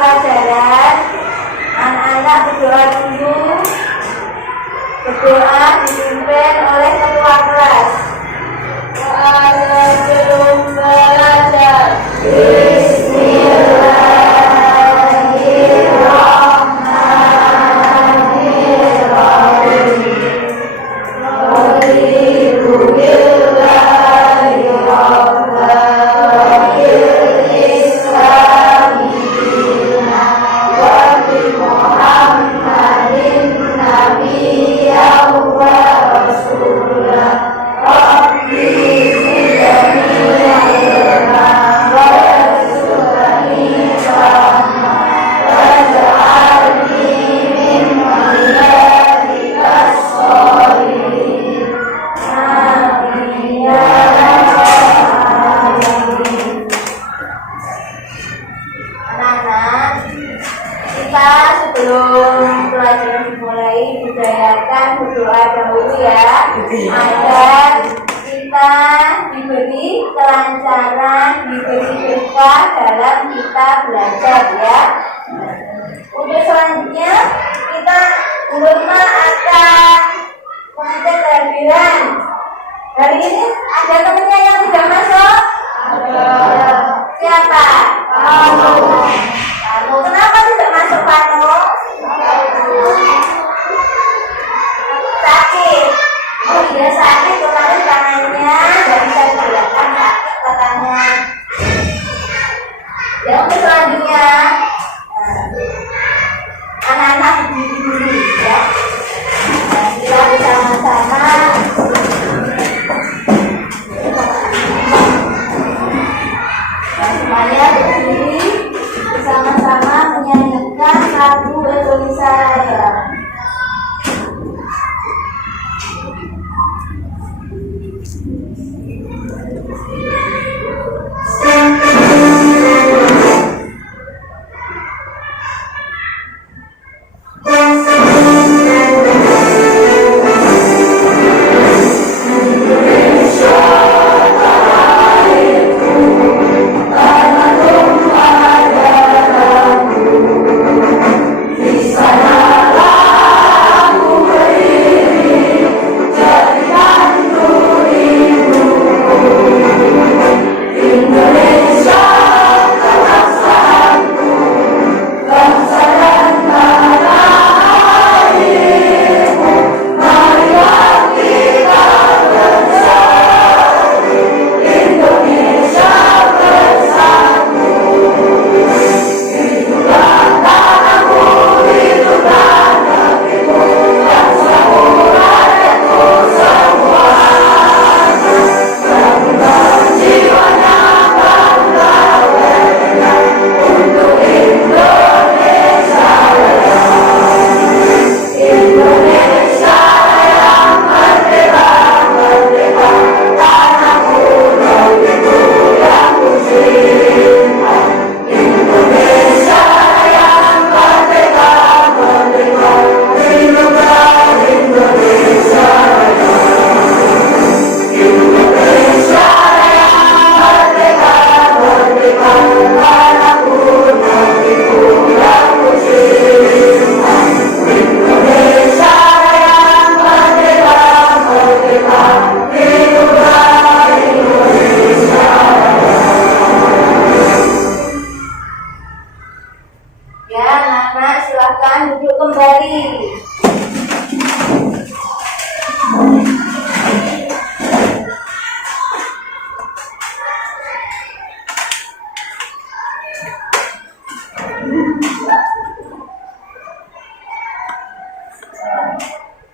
pelajaran, anak-anak berdoa dulu. Berdoa dipimpin oleh ketua kelas. Doa sebelum belajar. Sebelum pelajaran dimulai, budayakan berdoa dahulu ya, agar kita diberi kelancaran, diberi berkah dalam kita belajar ya. Untuk selanjutnya kita Nurma akan mengajak kehadiran. Hari ini ada temannya yang tidak masuk? Ada. Siapa? Panu. Kenapa tidak masuk Panu? Sakit. Oh iya sakit, kemarin tangannya nggak bisa digerakkan, sakit katanya. Ya untuk selanjutnya anak-anak berdiri dulu ya. Kita bersama-sama semuanya berdiri bersama-sama menyanyikan lagu Indonesia Raya.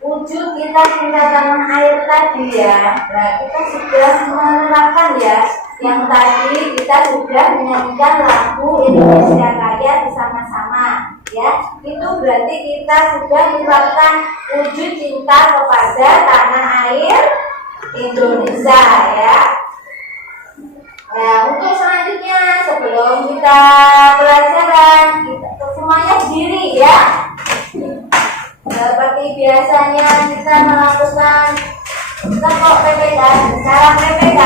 Wujud kita cinta tanah air tadi ya. Nah, kita sudah menerapkan ya. Yang tadi kita sudah menyanyikan lagu Indonesia Raya bersama-sama ya. Itu berarti kita sudah menerapkan wujud cinta kepada tanah air Indonesia ya. Nah, untuk selanjutnya sebelum kita pelajaran, kita semuanya berdiri ya. Seperti biasanya kita melakukan tepuk PPK, cara PPK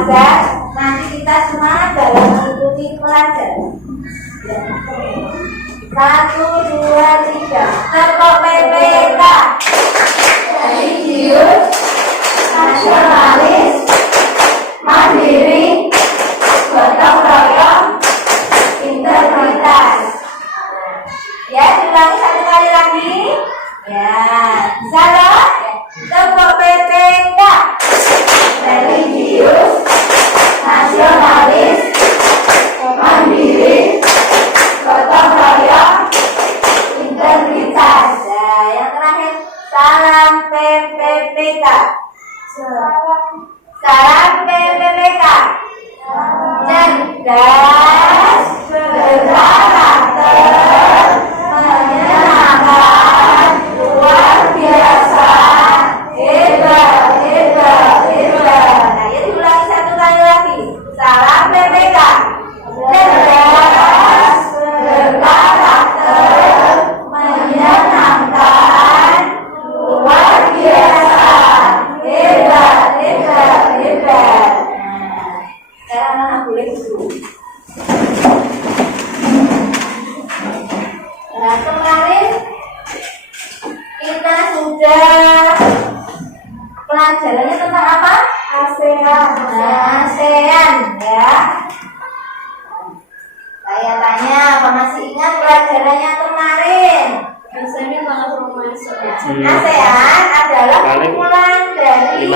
agar nanti kita semangat dalam mengikuti pelajaran. Satu, dua, tiga. Tepuk PPK. Religius, nasionalis, mandiri, gotong royong, integritas. Ya, diulangi satu kali lagi. Ya, bisa loh. Tepuk PPK. Religius, nasionalis, mandiri, gotong royong, integritas. Nah, yang terakhir, salam PPPK. Salam PPPK. Cerdas, berkarakter, menyenangkan, luar biasa, hebat, hebat, hebat. Nah, ya diulangi satu kali lagi. Salam PPK. Cerdas, berkarakter, menyenangkan, luar biasa, hebat, hebat, hebat. Nah, sekarang anak boleh duduk. Nah, kemarin kita sudah pelajarannya tentang apa? ASEAN. Nah, ASEAN ya. Saya tanya, apa masih ingat pelajarannya kemarin? ASEAN adalah kumpulan dari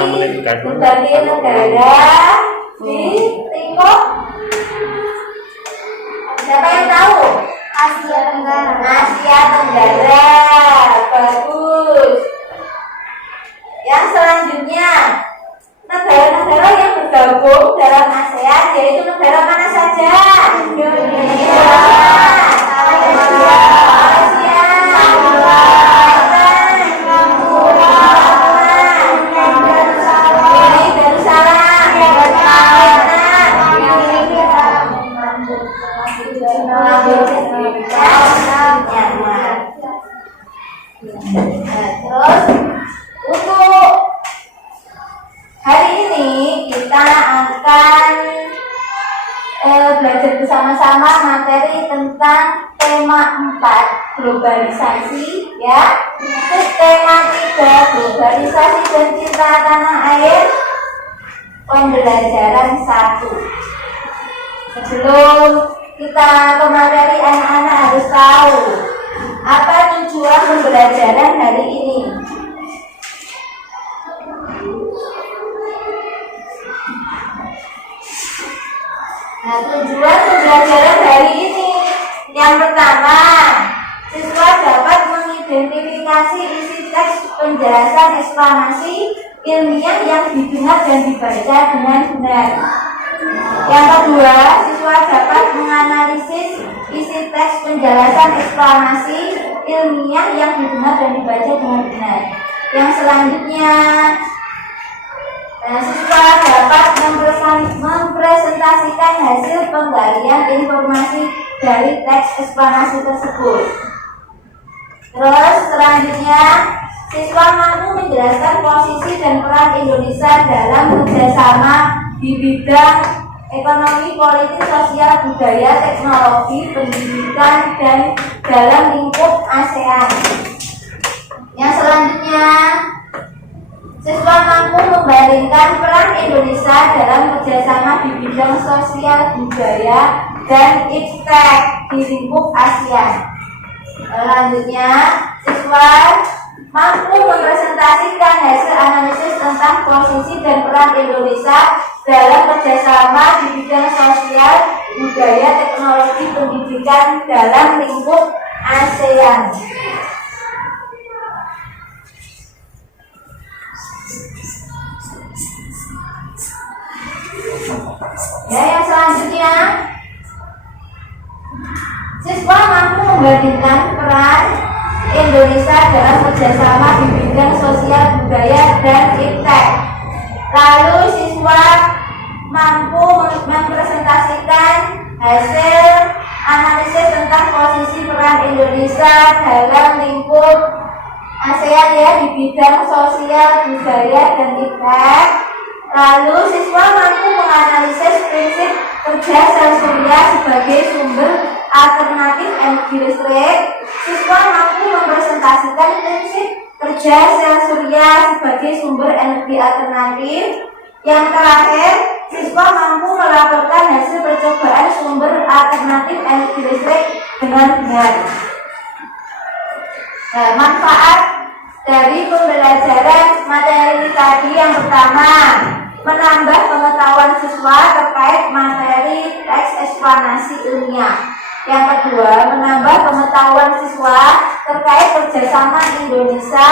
berbagai negara di Timur. Siapa yang tahu? Asia Tenggara. Asia Tenggara. Bagus. Yang selanjutnya, negara-negara yang bergabung dalam ASEAN yaitu negara mana saja? Indonesia, Malaysia, terus untuk hari ini kita akan belajar bersama-sama materi tentang tema 4 globalisasi ya. Terus tema 3 globalisasi dan cinta tanah air, pembelajaran 1. Sebelum kita ke materi, anak-anak harus tahu apa tujuan pembelajaran hari ini. Nah, tujuan pembelajaran hari ini yang pertama, siswa dapat mengidentifikasi isi teks penjelasan eksplanasi ilmiah yang didengar dan dibaca dengan benar. Yang kedua, siswa dapat menganalisis isi teks penjelasan eksplanasi ilmiah yang didengar dan dibaca dengan benar. Yang selanjutnya, siswa dapat mempresentasikan hasil penggalian informasi dari teks eksplanasi tersebut. Terus selanjutnya, siswa mampu menjelaskan posisi dan peran Indonesia dalam kerjasama di bidang ekonomi, politik, sosial, budaya, teknologi, pendidikan, dan dalam lingkup ASEAN. Yang selanjutnya, siswa mampu membandingkan peran Indonesia dalam kerjasama di bidang sosial, budaya, dan iptek di lingkup ASEAN. Selanjutnya, siswa mampu mempresentasikan hasil analisis tentang posisi dan peran Indonesia dalam kerjasama di bidang sosial, budaya, teknologi, pendidikan dalam lingkup ASEAN. Ya, yang selanjutnya, siswa mampu membandingkan peran Indonesia dalam kerjasama di bidang sosial, budaya, dan iptek. Lalu siswa mampu mempresentasikan hasil analisis tentang posisi peran Indonesia dalam lingkup ASEAN ya, di bidang sosial, budaya, dan iptek. Lalu siswa mampu menganalisis prinsip kerja sel surya sebagai sumber alternatif energi listrik, siswa mampu mempresentasikan prinsip kerja sel surya sebagai sumber energi alternatif. Yang terakhir, siswa mampu melaporkan hasil percobaan sumber alternatif energi listrik dengan benar. Nah, manfaat dari pembelajaran materi tadi yang pertama, menambah pengetahuan siswa terkait materi teks eksplanasi ilmiah. Yang kedua, menambah pengetahuan siswa terkait kerjasama Indonesia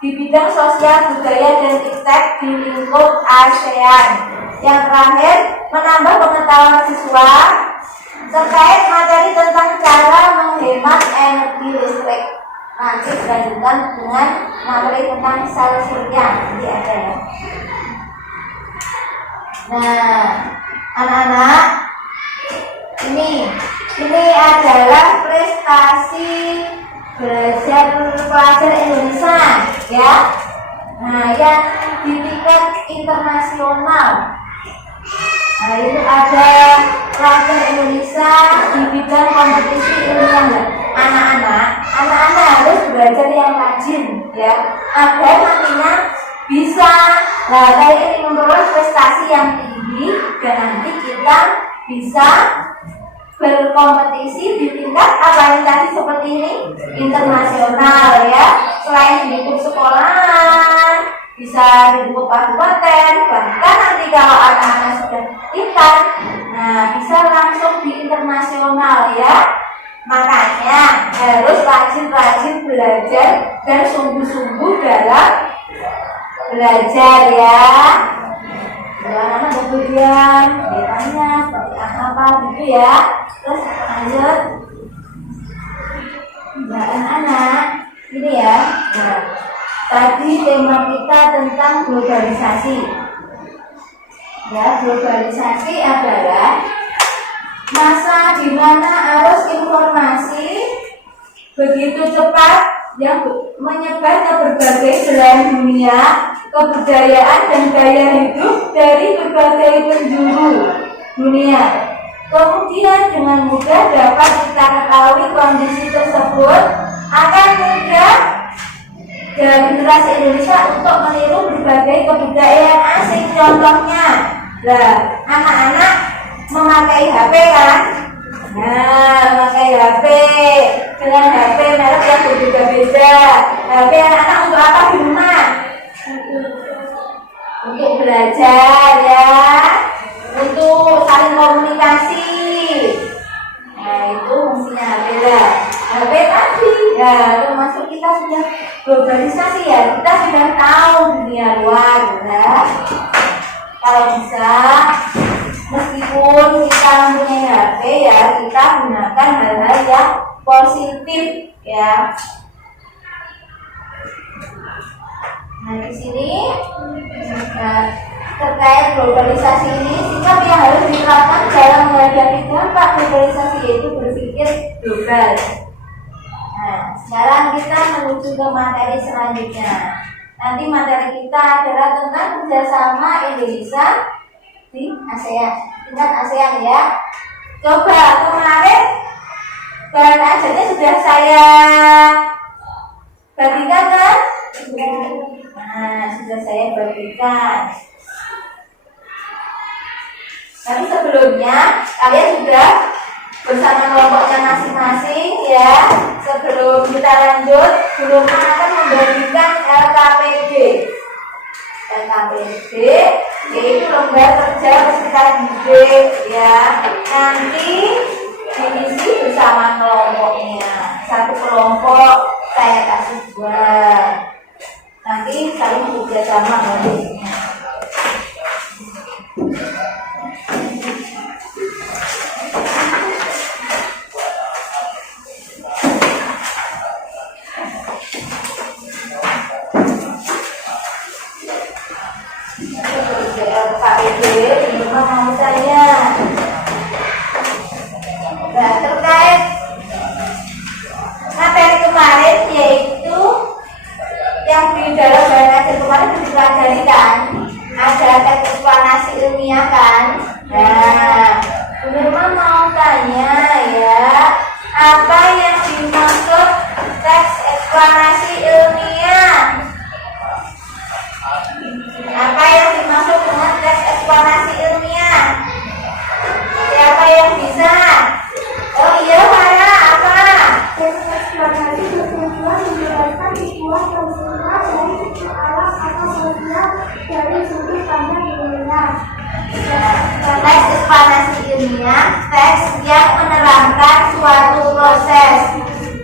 di bidang sosial budaya dan iptek di lingkup ASEAN. Yang terakhir, menambah pengetahuan siswa terkait materi tentang cara menghemat energi listrik. Nanti dilanjutkan dengan materi tentang sel surya, nanti ada ya. Nah, anak-anak, ini adalah prestasi belajar pelajar Indonesia, ya. Nah, yang di tingkat internasional. Nah, itu ada pelajar Indonesia di bidang kompetisi ilmiah. Anak-anak harus belajar yang rajin, ya, agar nantinya bisa kayak ini memperoleh prestasi yang tinggi dan nanti kita bisa berkompetisi di tingkat apa yang tadi seperti ini internasional, ya. Selain di lingkup sekolahan, bisa di lingkup kabupaten, bahkan nanti kalau anak-anak sudah tingkat, nah bisa langsung di internasional, ya. Makanya harus rajin-rajin belajar dan sungguh-sungguh dalam belajar, ya. Anak-anak kemudian ditanya seperti apa gitu, ya. Terus lanjut. Nah, anak-anak ini, ya. Nah, tadi tema kita tentang globalisasi. Ya, globalisasi adalah masa di mana arus informasi begitu cepat yang menyebar ke berbagai belahan dunia, kebudayaan dan gaya hidup dari berbagai penjuru dunia. Kemudian dengan mudah dapat kita ketahui kondisi tersebut akan mudah dari generasi Indonesia untuk meniru berbagai kebudayaan asing. Contohnya, anak-anak memakai HP, kan? Nah, memakai HP dengan HP merek yang berbeda-beda. HP anak-anak untuk apa di rumah? Untuk belajar, ya, untuk saling komunikasi. Nah, itu fungsinya HP lah. HP tadi, ya, termasuk kita sudah globalisasi, ya, kita sudah tahu dunia luar, ya. Kalau bisa, meskipun kita mempunyai HP, ya, kita gunakan hal-hal yang positif, ya. Nah, di sini terkait globalisasi ini, sikap yang harus diterapkan dalam menghadapi dampak globalisasi yaitu berpikir global. Nah, sekarang kita menuju ke materi selanjutnya. Nanti materi kita adalah tentang kerjasama Indonesia di ASEAN, tingkat ASEAN, ya. Coba kemarin bahan ajarnya sudah saya bagikan, kan? Nah, sudah saya bagikan. Tapi sebelumnya kalian sudah bersama kelompoknya masing-masing, ya. Sebelum kita lanjut, guru akan membagikan LKPD. LKPD yaitu lembar kerja persekitaran hidup, ya. Nanti diisi bersama kelompoknya. Satu kelompok saya kasih 2. Nanti saling bekerja sama nantinya. KPD di rumah mau saya. Nah, terkait materi kemarin, yaitu yang di dalam bahan ajar kemarin dipelajari, kan? Ada teks eksplanasi ilmiah, kan? Nah, Bu Nurma mau tanya, ya, Apa yang dimaksud teks eksplanasi ilmiah? Apa yang dimaksud dengan teks eksplanasi ilmiah? Siapa yang bisa? Oh iya, Farah, apa? Teks eksplanasi bertujuan menjelaskan sebuah peristiwa dari sudut alam atau sosial dari sudut pandang ilmiah. Teks eksplanasi ilmiah, teks yang menerangkan suatu proses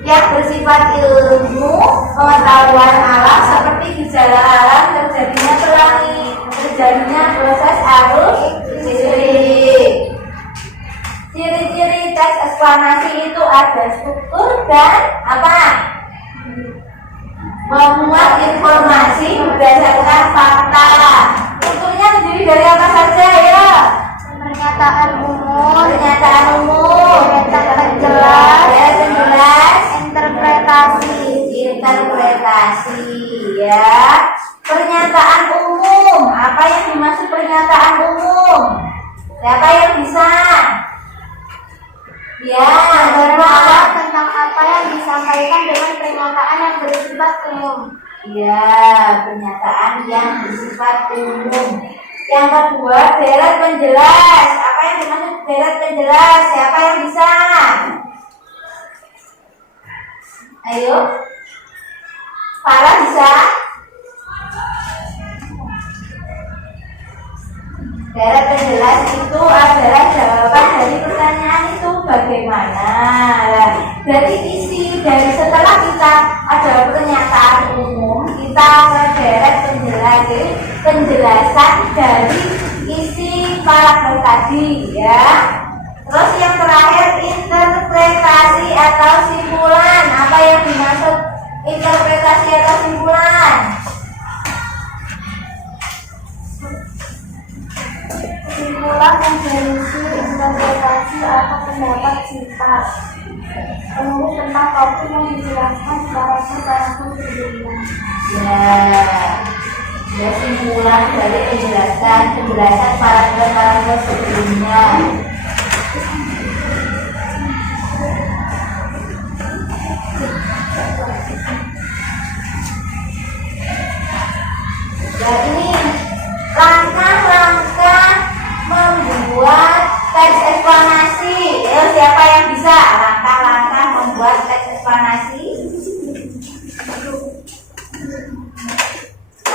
yang bersifat ilmu pengetahuan alam seperti gejala alam, terjadinya pelangi, terjadinya proses arus listrik. Ciri-ciri teks eksplanasi itu ada struktur dan apa? Memuat informasi berdasarkan fakta. Strukturnya terdiri dari apa saja ya? Pernyataan umum, Pernyataan umum, jelas, interpretasi ya. Pernyataan umum, apa yang dimaksud pernyataan umum? Siapa yang bisa? Ya, berbicara tentang apa yang disampaikan dengan pernyataan yang bersifat umum. ya, pernyataan yang bersifat umum. Yang kedua, deret penjelas. Apa yang dimaksud deret penjelas? Siapa yang bisa? Ayo, Farah bisa? Deret penjelas itu adalah jawaban dari pertanyaan itu bagaimana. Dari isi dari setelah kita ada pernyataan umum, kita deret penjelasan dari isi paragraf tadi ya. Terus yang terakhir interpretasi atau simpulan. Apa yang dimaksud interpretasi atau simpulan? Kesimpulan yang berisi interpretasi atau pendapat singkat penulis tentang topik yang dijelaskan secara paragraf sebelumnya. Ya, simpulan dari penjelasan paragraf sebelumnya. Ya, ini langkah-langkah membuat teks eksplanasi. Siapa yang bisa langkah-langkah membuat teks eksplanasi?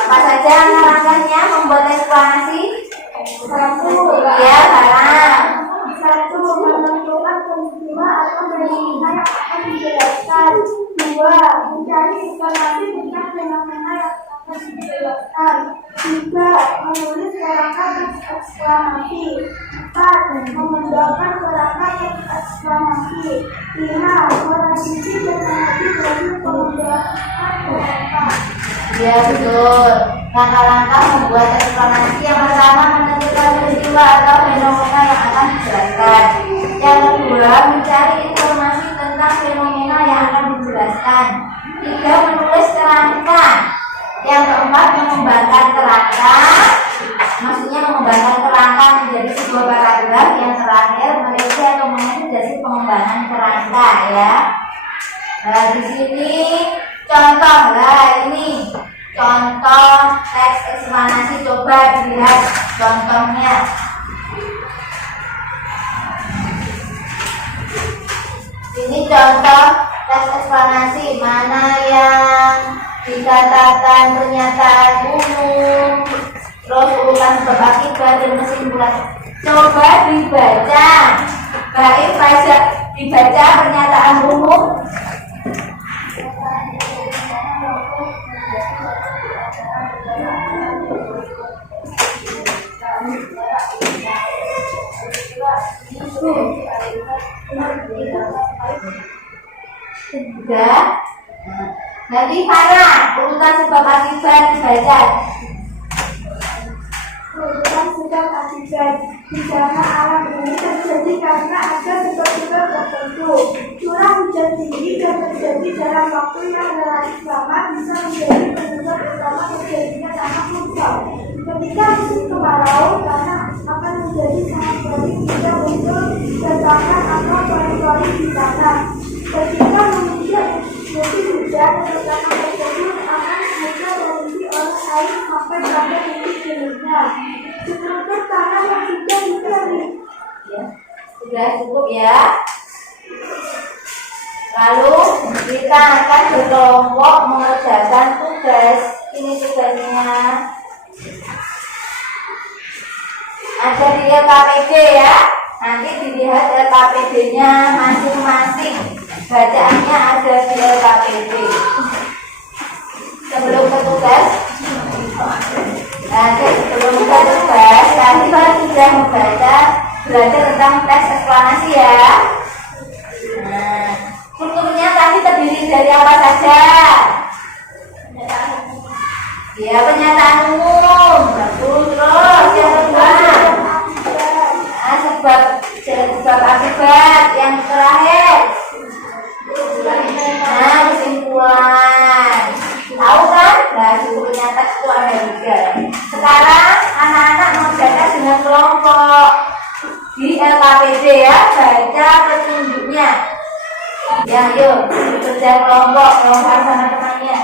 Apa saja langkah-langkahnya membuat teks eksplanasi? Ya, Farah. Satu, menentukan peristiwa atau fenomena yang akan dijelaskan. Dua, mencari informasi tentang fenomena yang akan dijelaskan. Tiga, menulis kerangka teks eksplanasi. Empat, mengembangkan kerangka teks eksplanasi. Lima, merevisi dan mengaji dari pengembangan kerangka. Ya, betul. Langkah-langkah membuat teks eksplanasi yang pertama menentukan peristiwa atau fenomena yang akan dijelaskan. Yang kedua, mencari informasi tentang fenomena yang akan dijelaskan. Tiga, menulis kerangka. Yang keempat, mengembangkan kerangka. Maksudnya mengembangkan kerangka menjadi sebuah paragraf. Yang terakhir, merevisi atau mengaji dari pengembangan kerangka ya. Nah, di sini contoh ini contoh teks eksplanasi. Coba dilihat contohnya. Ini contoh teks eksplanasi. Mana yang dikatakan pernyataan umum, terus urutan sebab akibat dan kesimpulan. Coba dibaca. Baik, dibaca pernyataan umum. Tiga. Nanti Farah, urutan sebab akibat dibaca. Urutan sebab akibat bencana alam ini terjadi karena ada sebab-sebab tertentu. Curah hujan tinggi dan terjadi dalam waktu yang relatif lama bisa menjadi penyebab utama terjadinya tanah longsor. Ketika musim kemarau, tanah akan menjadi sangat kering hingga muncul ledakan atau pori-pori di tanah. Ketika manusia mengikuti hujan, ketegangan tersebut akan mudah berhenti oleh air sampai pada titik jenuhnya. Struktur tanah yang sudah dipilih. Ya, sudah cukup ya. Lalu kita akan berkelompok mengerjakan tugas. Ini tugasnya. Ada di LKPD ya. Nanti dilihat LKPD-nya masing-masing. Bacaannya ada di LKPD. Sebelum ke tugas, sebelum ke tugas, tadi kan sudah belajar tentang teks eksplanasi ya. Nah, strukturnya tadi terdiri dari apa saja? Ya, pernyataan umum. Bagus. Terus yang kedua, sebab akibat. Yang terakhir, nah, kesimpulan. Tahu kan? Nah, strukturnya teks itu ada 3. Sekarang anak-anak mengerjakan dengan kelompok di LKPD ya. Baca petunjuknya. Ya, yuk kerja kelompok sama temannya.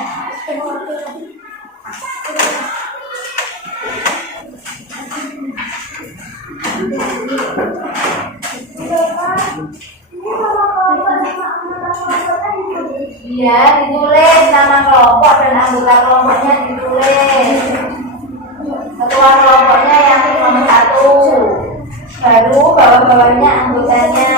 Iya, ditulis nama kelompok dan anggota kelompoknya ditulis. Ketua kelompoknya yang nomor 1. Baru bawah-bawahnya anggotanya.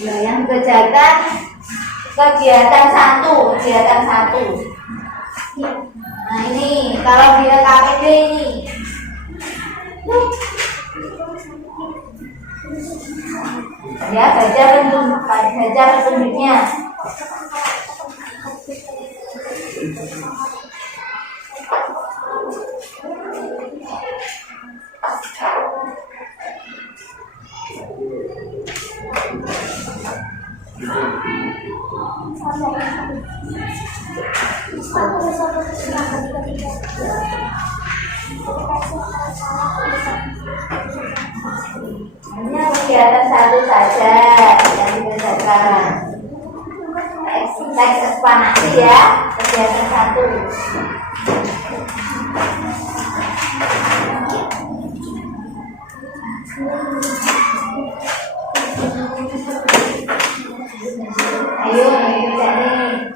Nah, yang dikerjakan kegiatan 1. Nah, ini kalau di LKPD ini. Ya, baca petunjuknya. Hanya kegiatan 1 saja yang dikerjakan. Teks eksplanasi ya, kegiatan 1. Ayo, kerja nih.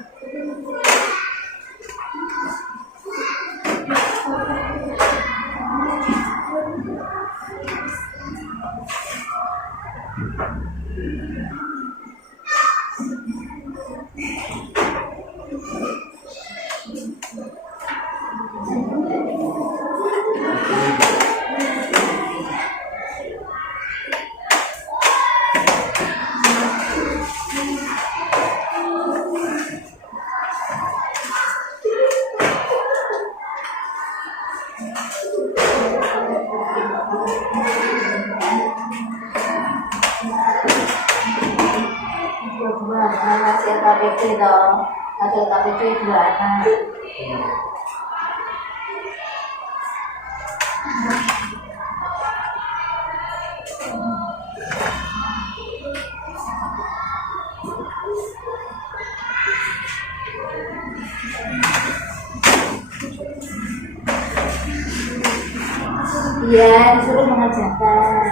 Hasil KPP dong, hasil KPP 2 anak. Iya, disuruh mengerjakan.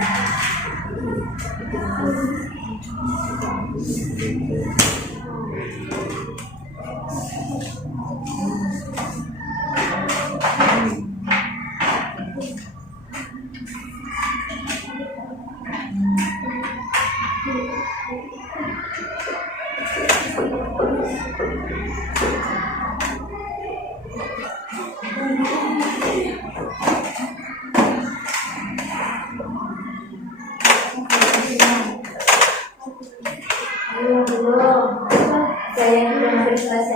Belum. Saya yang belum selesai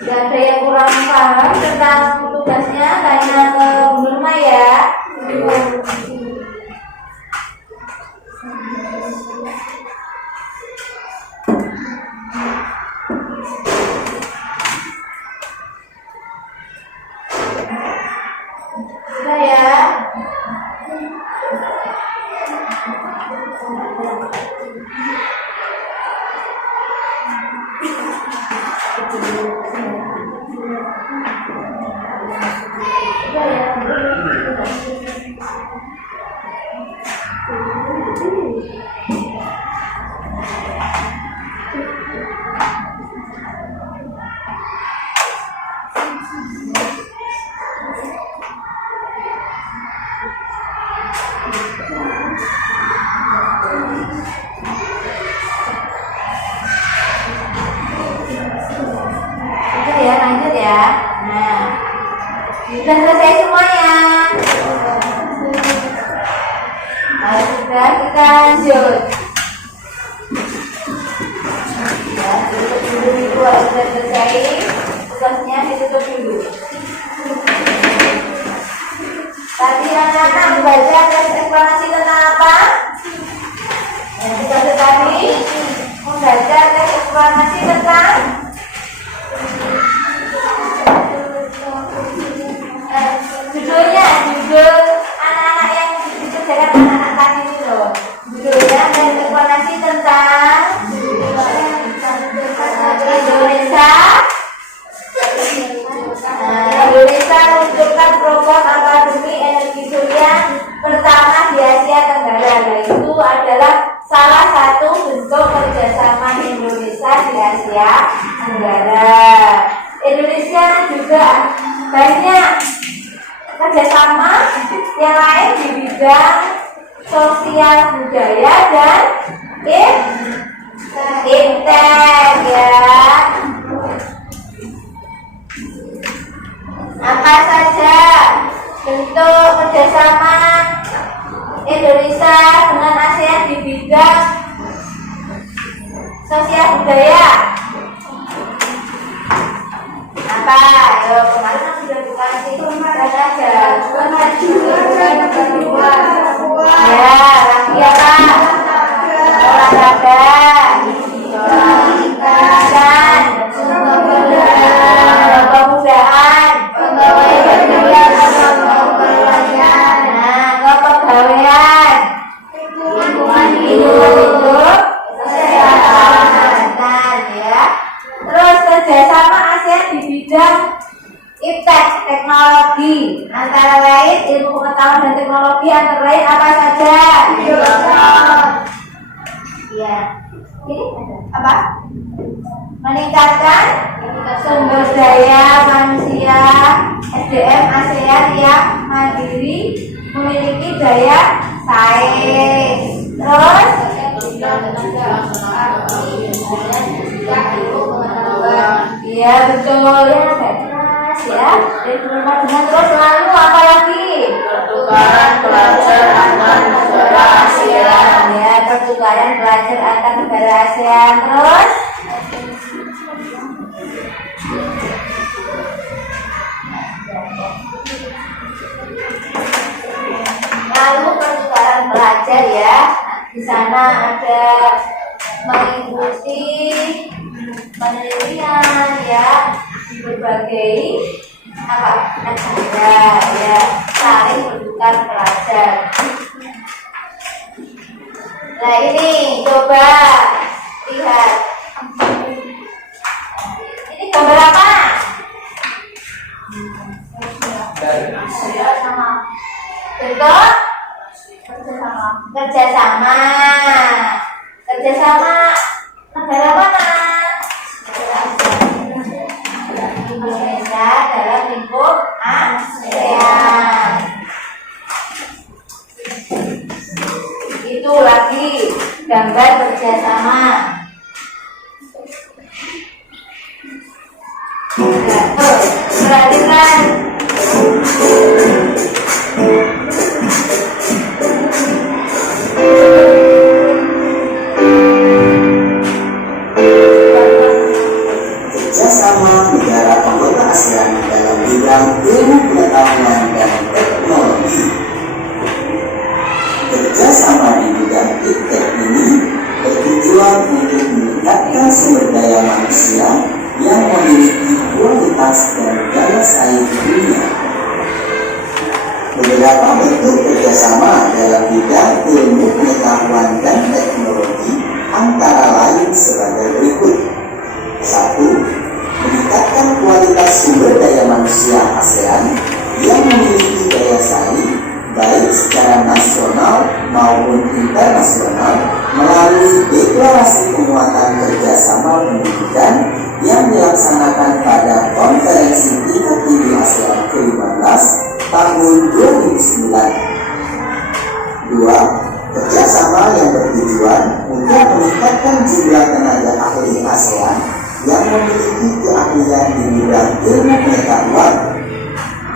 Jika ada yang kurang paham tentang tugasnya, tanya ke Bu Nurma ya. Sudah ya. Ya, lanjut ya. Nah, sudah selesai semuanya. Nah, sudah kita lanjut. Ya, ditutup dulu itu harus sudah selesai. Tugasnya ditutup dulu. Tadi anak-anak membaca teks eksplanasi tentang apa? Yang tugas tadi membaca teks eksplanasi tentang judulnya, judul anak-anak yang dikerjakan anak-anak tadi itu loh. Judulnya dan eksplanasi tentang Indonesia. Indonesia meluncurkan program akademi energi surya pertama di Asia Tenggara. Itu adalah salah satu bentuk kerjasama Indonesia di Asia Tenggara. Indonesia juga banyak kerjasama yang lain di bidang sosial budaya dan inter ya. Apa saja bentuk kerjasama Indonesia dengan ASEAN di bidang sosial budaya? Apa? Ayo, kemarin kan sudah dikasih aja. Ya, lagi apa? Olahraga, dan kebudayaan, kepegawaian, hidup, kesehatan, ya. Terus kerjasama ASEAN di bidang iptek, teknologi, antara lain ilmu pengetahuan dan teknologi, antara lain apa saja? Ya, ini apa? Meningkatkan sumber daya manusia SDM ASEAN yang mandiri, memiliki daya saing. Terus ya betul ya. Terus lalu apa lagi? Pertukaran pelajar antar negara ASEAN. Ya, pertukaran pelajar antar negara ASEAN. Terus lalu pertukaran pelajar ya. Di sana ada mengikuti penelitian ya di berbagai negara ya, saling bertukar pelajar. Nah ini coba lihat, ini gambar apa? Bentuk kerjasama negara mana? Indonesia dalam lingkup ASEAN. Itu lagi gambar kerjasama. Perhatikan. Kerjasama negara anggota ASEAN dalam bidang ilmu pengetahuan dan teknologi. Kerjasama di bidang iptek ini bertujuan untuk meningkatkan sumber daya manusia yang memiliki kualitas dan daya saing dunia. Beberapa bentuk kerjasama dalam bidang ilmu pengetahuan dan teknologi antara lain sebagai berikut. 1. Meningkatkan kualitas sumber daya manusia ASEAN yang memiliki daya saing baik secara nasional maupun internasional melalui deklarasi penguatan kerjasama pendidikan yang dilaksanakan pada konferensi tingkat tinggi ASEAN ke-15 tahun 2009. 2. Kerjasama yang bertujuan untuk meningkatkan jumlah tenaga ahli ASEAN yang memiliki keahlian di bidang ilmu pengetahuan.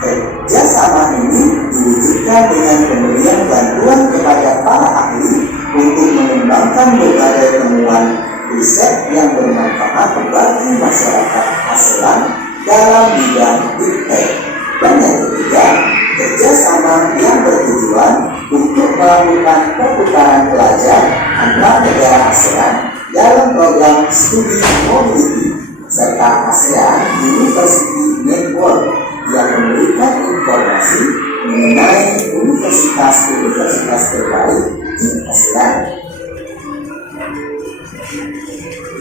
Kerjasama ini diwujudkan dengan pemberian bantuan kepada para ahli untuk mengembangkan berbagai temuan riset yang bermanfaat bagi masyarakat ASEAN dalam bidang iptek. Dan yang ketiga, kerjasama yang bertujuan untuk melakukan pertukaran pelajar antar negara ASEAN dalam program studi mobility serta ASEAN University Network yang memberikan informasi mengenai universitas-universitas terbaik di ASEAN.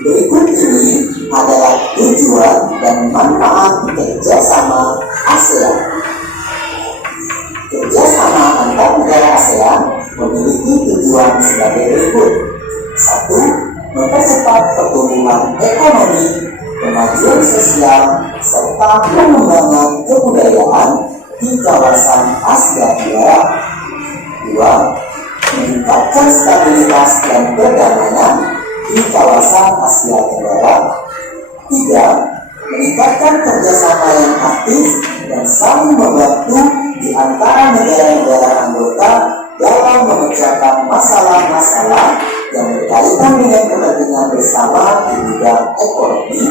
Berikut ini adalah tujuan dan manfaat kerjasama ASEAN. Kerjasama antar negara ASEAN memiliki tujuan sebagai berikut. 1. Mempercepat pertumbuhan ekonomi, kemajuan sosial, serta pengembangan kebudayaan di kawasan Asia Tenggara. 2. Meningkatkan stabilitas dan perdamaian di kawasan Asia Tenggara. 3. Meningkatkan kerjasama yang aktif dan saling membantu di antara negara-negara anggota dalam memecahkan masalah-masalah yang berkaitan dengan kepentingan bersama di bidang ekonomi,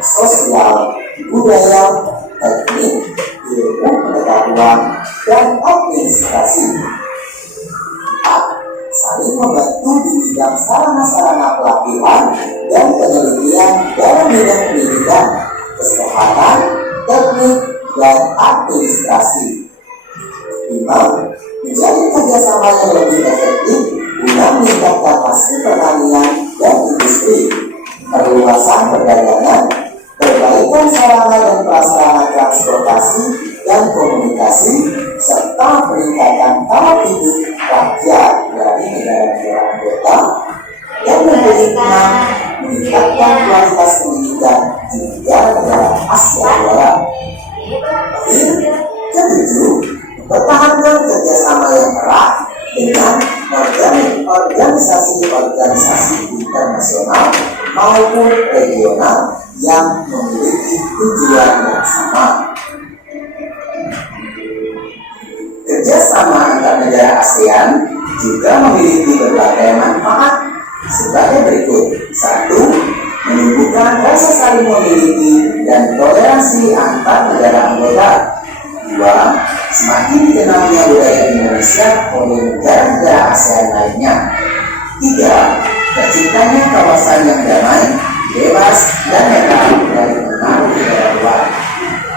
sosial, budaya, teknik, ilmu pengetahuan, dan administrasi. 4. Saling membantu di bidang sarana-sarana pelatihan dan penelitian dalam bidang pendidikan, kesehatan, teknik, dan administrasi. 5. Menjadi kerjasama yang lebih efektif guna meningkatkan hasil pertanian dan industri, perluasan perdagangan, perbaikan sarana dan prasarana transportasi dan komunikasi, serta peningkatan taraf hidup rakyat dari negara-negara anggota yang memiliki meningkatkan kualitas pendidikan di negara-negara Asia Tenggara. 7. Mempertahankan kerjasama yang erat dengan organisasi-organisasi internasional maupun regional yang memiliki tujuan yang sama. Kerjasama antar negara ASEAN juga memiliki berbagai manfaat sebagai berikut. 1. Menumbuhkan rasa saling memiliki dan toleransi antar negara anggota. 2. Semakin dikenalnya budaya Indonesia oleh negara-negara ASEAN lainnya. 3. Terciptanya kawasan yang damai dan netral dari pengaruh udara luar.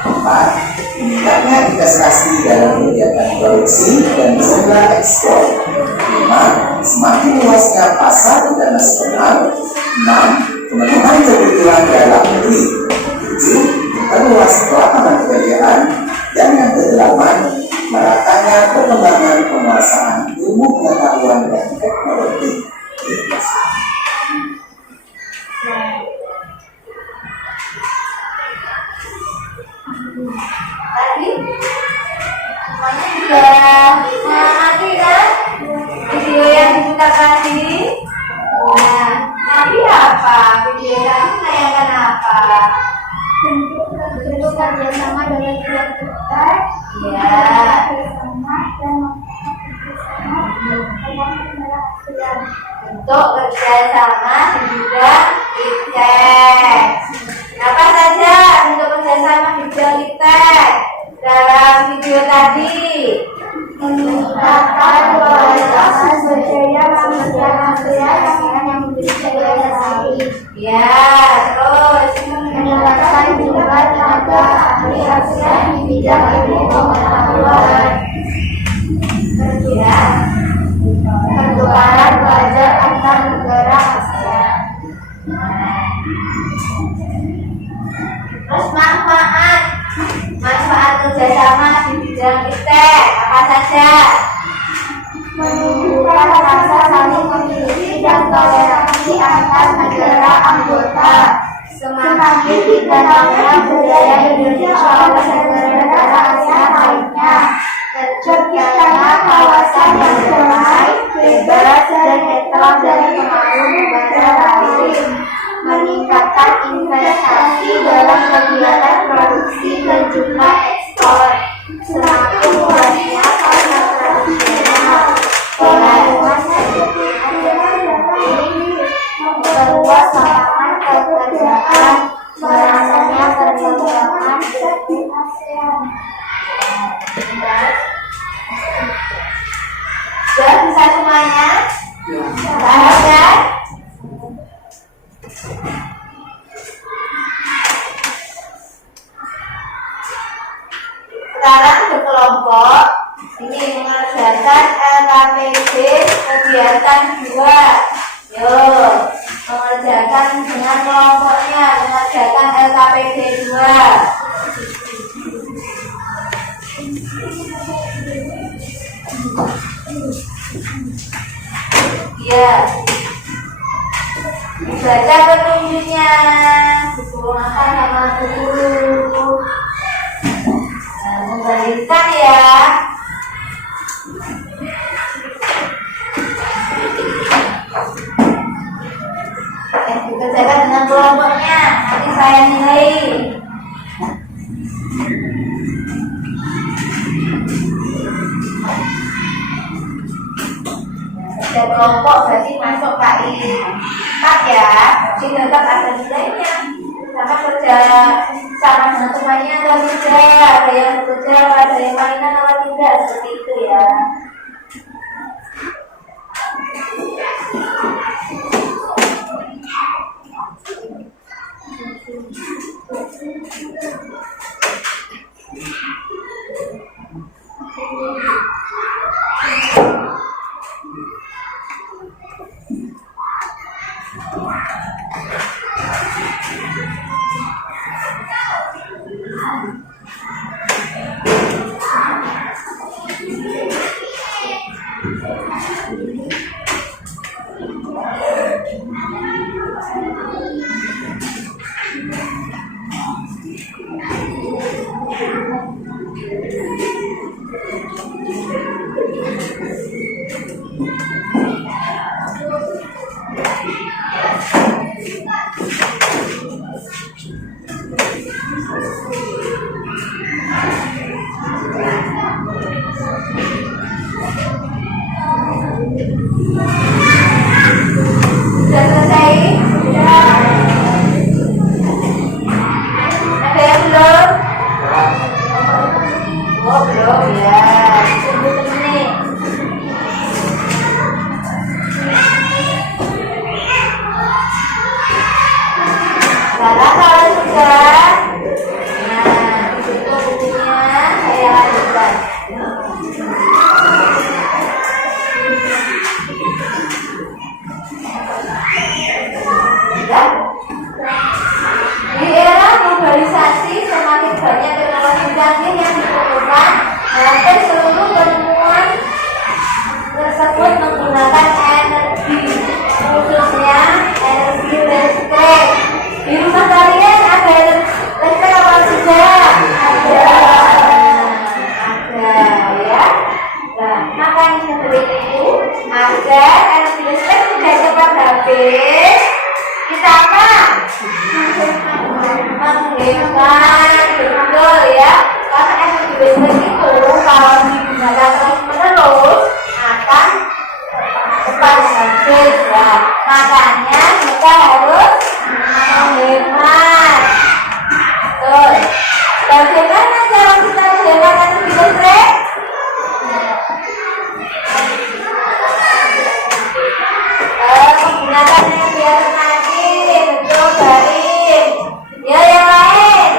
4. Meningkatnya investasi dalam kegiatan produksi dan jumlah ekspor. 5. Semakin luasnya pasar internasional. 6. Pemenuhan kebutuhan dalam negeri. 7. Memperluas lapangan pekerjaan. Dan yang ke-8, meratanya perkembangan penguasaan ilmu pengetahuan dan teknologi. Tadi semuanya sudah mengamati kan video yang dibuka tadi. Nah, nanti apa? Video yang menayangkan apa? Bentuk kerjasama dalam suatu tugas, Ya, bersama dan untuk kerjasama dan juga iptek. Apa saja untuk kerjasama di bidang iptek dalam video tadi? meningkatkan kualitas sumber daya manusia yang memiliki daya saing, Ya, terus meningkatkan jumlah tenaga ahli ASEAN di bidang ilmu pengetahuan, ya, pertukaran pelajar antar negara ASEAN, terus manfaat kerjasama di bidang iptek apa saja? menunjukkan rasa saling memiliki dan toleransi antar negara anggota, semakin dikenalnya budaya Indonesia oleh negara-negara ASEAN lainnya, terciptanya kawasan yang damai, bebas dan netral dari pengaruh negara lain, meningkatkan investasi dalam kegiatan produksi dan jumlah ekspor, semakin luasnya pasar tradisional, pengaruhnya memperluas lapangan pekerjaan, merasanya perkembangan di ASEAN. Sudah bisa semuanya? Paham kan? Sekarang berkelompok ini mengerjakan LKPD kegiatan 2. Yuk, mengerjakan dengan kelompoknya, mengerjakan LKPD 2. Ya, dibaca petunjuknya, digunakan sama guru. Nah, membandingkan ya. Dikerjakan dengan kelompoknya, nanti saya nilai. Kerja kelompok berarti masuk KI 4 ya, jadi tetap ada nilainya. Sama kerja sama dengan temannya atau tidak, ada yang bekerja, ada yang mainan atau tidak, seperti itu ya. Sekarang kalau sudah, nah itu bukunya saya lanjutkan. Di era globalisasi semakin banyak teknologi canggih yang diperlukan. Hampir seluruh penemuan tersebut menggunakan energi, khususnya energi listrik. Di rumah kalian ada listrik apa tidak? Ada ya. Nah, makanya seperti itu agar energi listrik tidak cepat habis, kita apa? Menghemat, betul ya. Karena energi listrik itu kalau digunakan terus-menerus akan cepat habis ya. Makanya kita harus menghemat. Betul. Bagaimana cara kita menghemat energi listrik? Menggunakan energi alternatif. Betul, Karim. Ya, yang lain.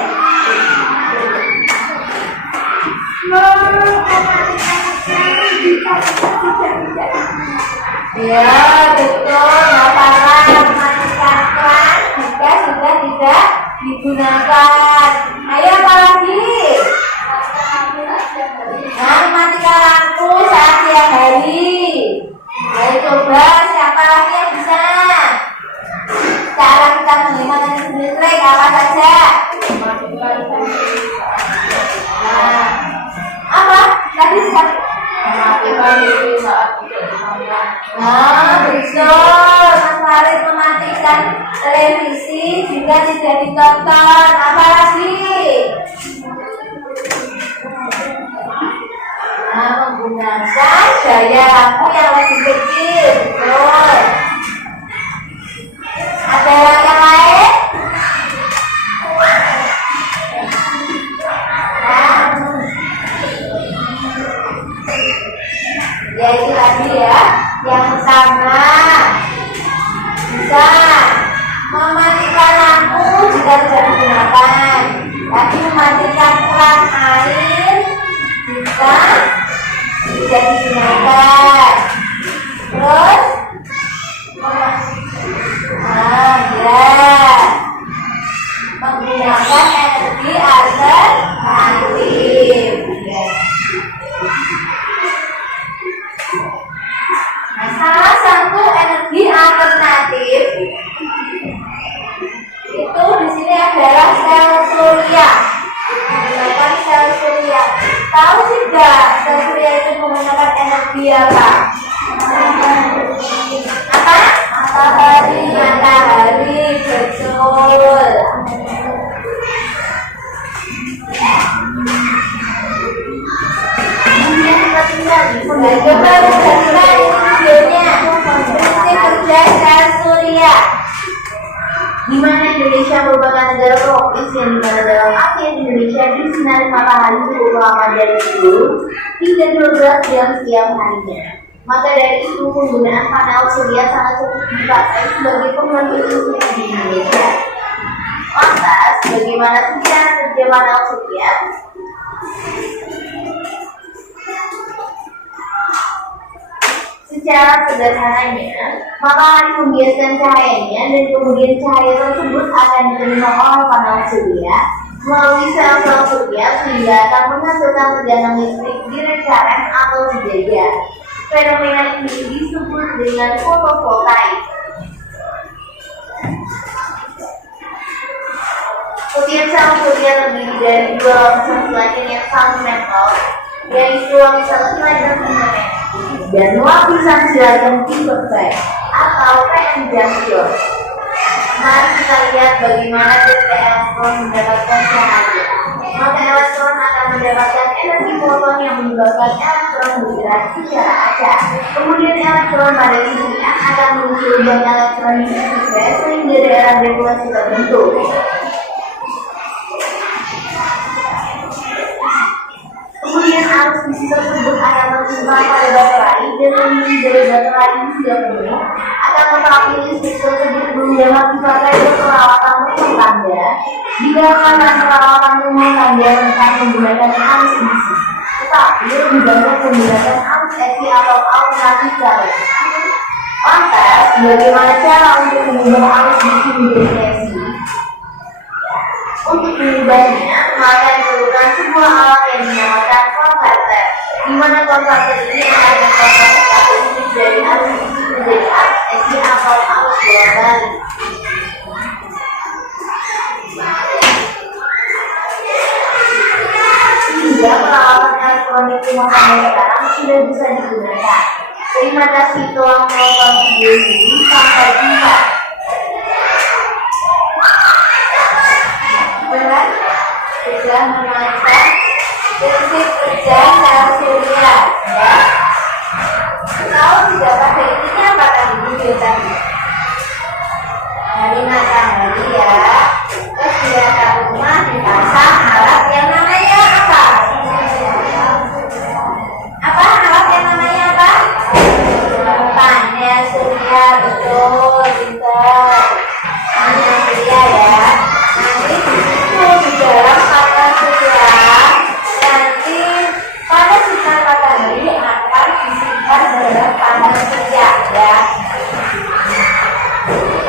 Ya, betul. Masalah mematikan keran jika sudah tidak digunakan. Ayo, apa lagi? Nah, mematikan lampu saat siang hari. Ayo coba, siapa lagi yang bisa? Cara kita menghemat energi listrik apa saja? Nah, apa? Tadi siapa? Nah, betul. Mas Farid mematikan televisi jika tidak ditonton. Apa lagi? Nah, menggunakan daya lampu yang lebih kecil. Betul. Ada yang lain? Ya itu tadi ya. Yang pertama bisa mematikan lampu jika tidak digunakan. Tapi mematikan keran air jika tidak digunakan. Terus ya, menggunakan energi alternatif. Nah, salah satu energi alternatif itu di sini adalah sel surya. Menggunakan sel surya. Tahu tidak sel surya itu menggunakan energi apa? Apa? Matahari, betul. Coba lihat videonya. Prinsip kerja sel surya. Di mana Indonesia merupakan negara tropis yang dimana dalam akhir Indonesia disinari matahari cukup lama dari 10 hingga 12 jam setiap harinya. Maka dari itu penggunaan panel surya sangat cukup dipakai sebagai pengganti listrik di Indonesia. Lantas, bagaimana sih cara kerja panel surya? Secara sederhananya, matahari membiaskan cahayanya dan kemudian cahaya tersebut akan diterima oleh panel surya melalui sel-sel surya sehingga akan menghasilkan tegangan listrik di lingkaran atau sejajar. Fenomena ini disebut dengan fotovoltaik. Setiap sel surya terdiri dari dua lapisan silangan yang saling menempel, yaitu lapisan silangan filament dan lapisan silangan pivot atau PN junction. Mari kita lihat bagaimana ketika elektron mendapatkan cahaya. Maka elektron akan mendapatkan energi foton yang menyebabkan elektron bergerak secara acak. Kemudian elektron pada sini akan muncul banyak elektron di sisi sehingga daerah regulasi terbentuk. Kemudian arus listrik tersebut akan tersimpan pada baterai dan memilih dari baterai yang sudah penuh akan tetapi listrik tersebut belum dapat dipakai untuk peralatan rumah tangga, digalakkan penerapan rumah tangga tentang menggunakan arus DC, tetapi lebih banyak menggunakan arus AC atau alternatif. Lantas, bagaimana cara untuk mengubah arus DC menjadi AC? Untuk mengubahnya, maka diperlukan sebuah alat yang dinamakan konverter, di mana konverter ini akan mengkonversi listrik dari arus DC menjadi arus AC atau arus bola balik. Hingga peralatan elektronik rumah tangga sekarang sudah bisa digunakan. Terima kasih telah menonton video ini. Sampai jumpa. Benar, sudah menonton prinsip kerja sel surya, ya. Kalau tidak pakai ini apa tadi video tadi? Hari matahari ya. Terus di atas rumah dipasang alat yang namanya apa? Apa alat yang namanya apa? Panel surya, betul, pintar. Panel surya ya. Nanti di situ di dalam panel surya, nanti pada sinar matahari akan disimpan dalam panel surya ya.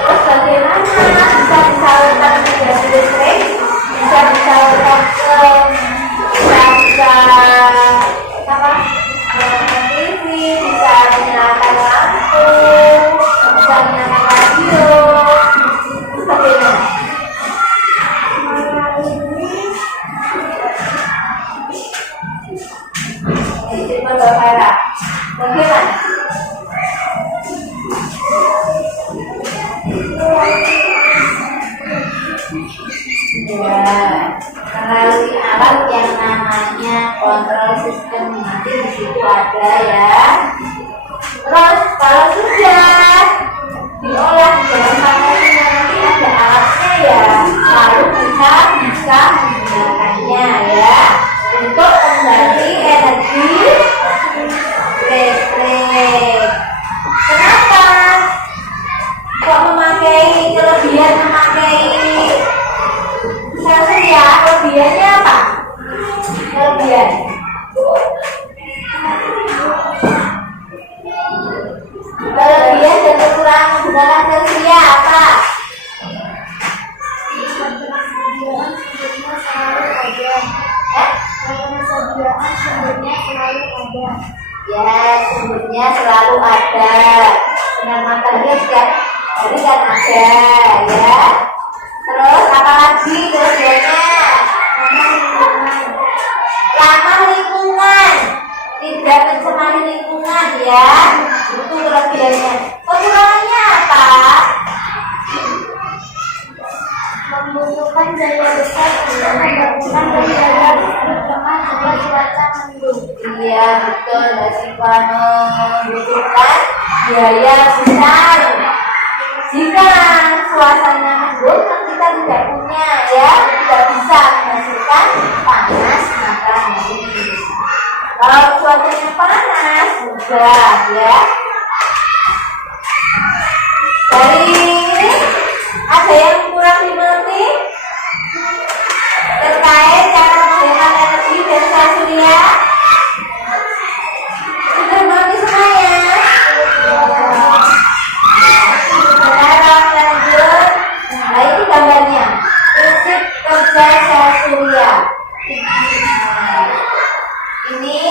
Terus bagaimana bisa disalurkan ke gas listrik? Bisa disalurkan ke bisa apa? TV, bisa menyalakan lampu, bisa menyalakan radio. Bagaimana? Ini Mbak Farah. Bagaimana? Ya, melalui alat yang namanya kontrol sistem, nanti di situ ada ya. Terus kalau sudah diolah di dalam panelnya, nanti ada alatnya ya, lalu kita bisa menggunakannya ya untuk mengganti energi listrik. Kenapa kok kelebihan memakai sel surya? Kelebihannya apa? Kelebihan dan kekurangan menggunakan sel surya apa? Ya, sumbernya selalu ada. Sinar matahari setiap hari kan ada ya. Terus apa lagi kelebihannya? Ramah lingkungan, tidak mencemari lingkungan ya. Itu kelebihannya. Kekurangannya apa? Membutuhkan daya besar untuk membangunkan daya listrik lemah jika cuaca mendung. Iya betul, Mbak Sivano, membutuhkan biaya besar. Jika suasana mendung, kita tidak punya ya, tidak bisa menghasilkan panas matahari. Kalau cuacanya panas, mudah ya. Dari ini ada yang kurang dimengerti terkait cara menghemat energi dan sel surya? Sudah mengerti semuanya? Sekarang lanjut. Nah ini gambarnya, prinsip kerja sel surya. Ini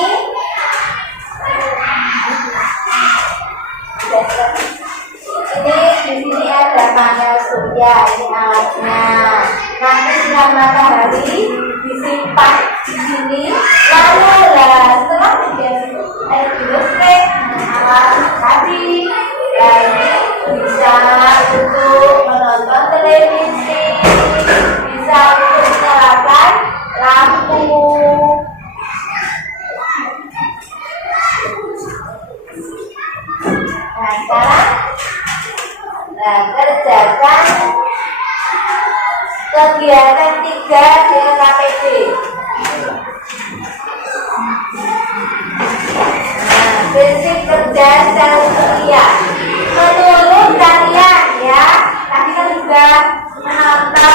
di sini ada panel surya, ini alatnya. Nanti sinar matahari disimpan di sini, lalu setelah menjadi energi listrik alat tadi, ini bisa untuk menonton televisi, bisa untuk menyalakan lampu. Nah sekarang kerjakan kegiatan 3 DKPD. Prinsip kerja sel surya. Menurut kalian ya, tadi kan sudah menonton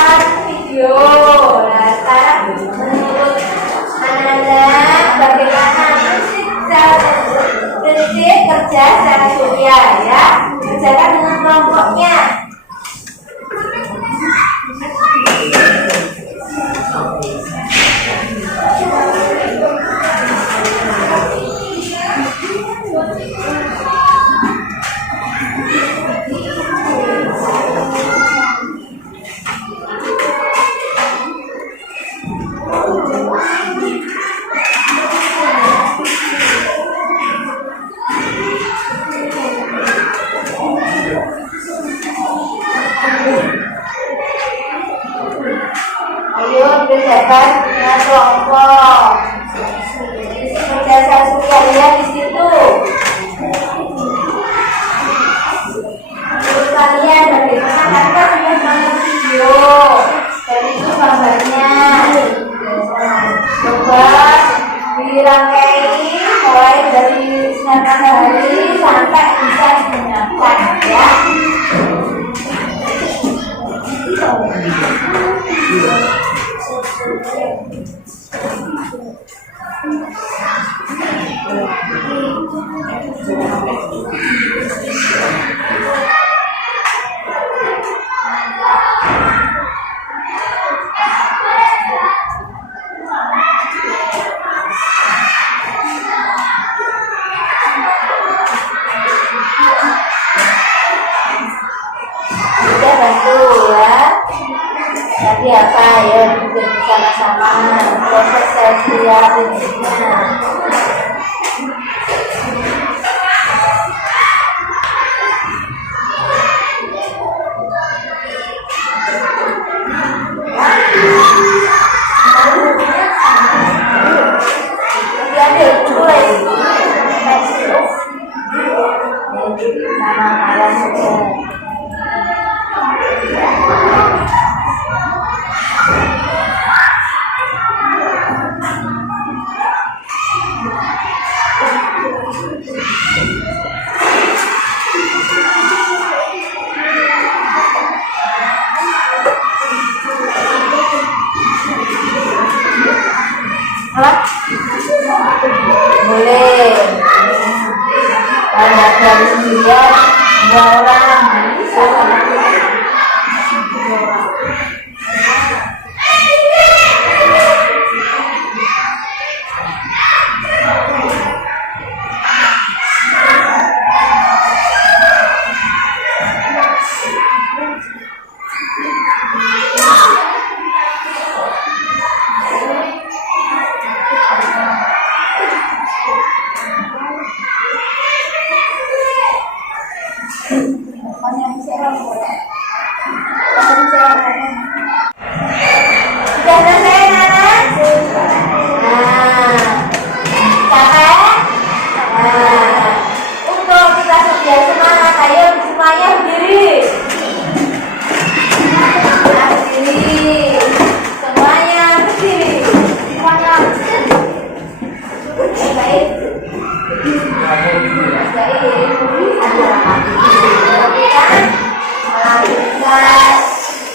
belajar secara surya ya. Kerjakan dengan kelompoknya. Ayo kerjakan dengan kelompok. Belajar surya ya di situ. Terus kalian bagaimana kakak sudah nonton video dan itu gambarnya. Coba dirangkai mulai dari sinar matahari sampai bisa digunakan ya. Sudah bantu ya. Tadi apa ya, bikin sama-sama proses selfie prinsipnya. Diambil tulis nama kalian saja. Boleh. Kalau dari sendirian, 2 orang bisa. Sudah selesai anak? Untuk kita sedia semangat, ayo semuanya berdiri. Berdiri. Semuanya berdiri. Semuanya baik.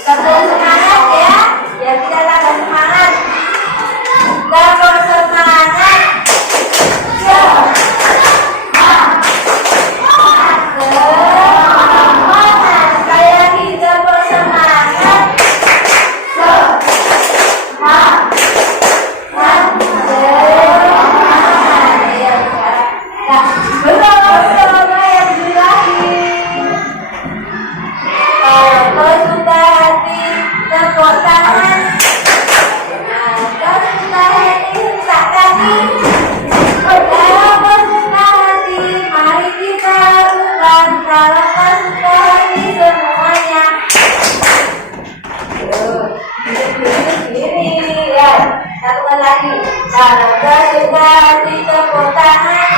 Tetap semangat ya, biar kita tambah semangat. Tetap semangat. Sekali lagi tetap semangat. Kalau kau suka hati tepuk tangan,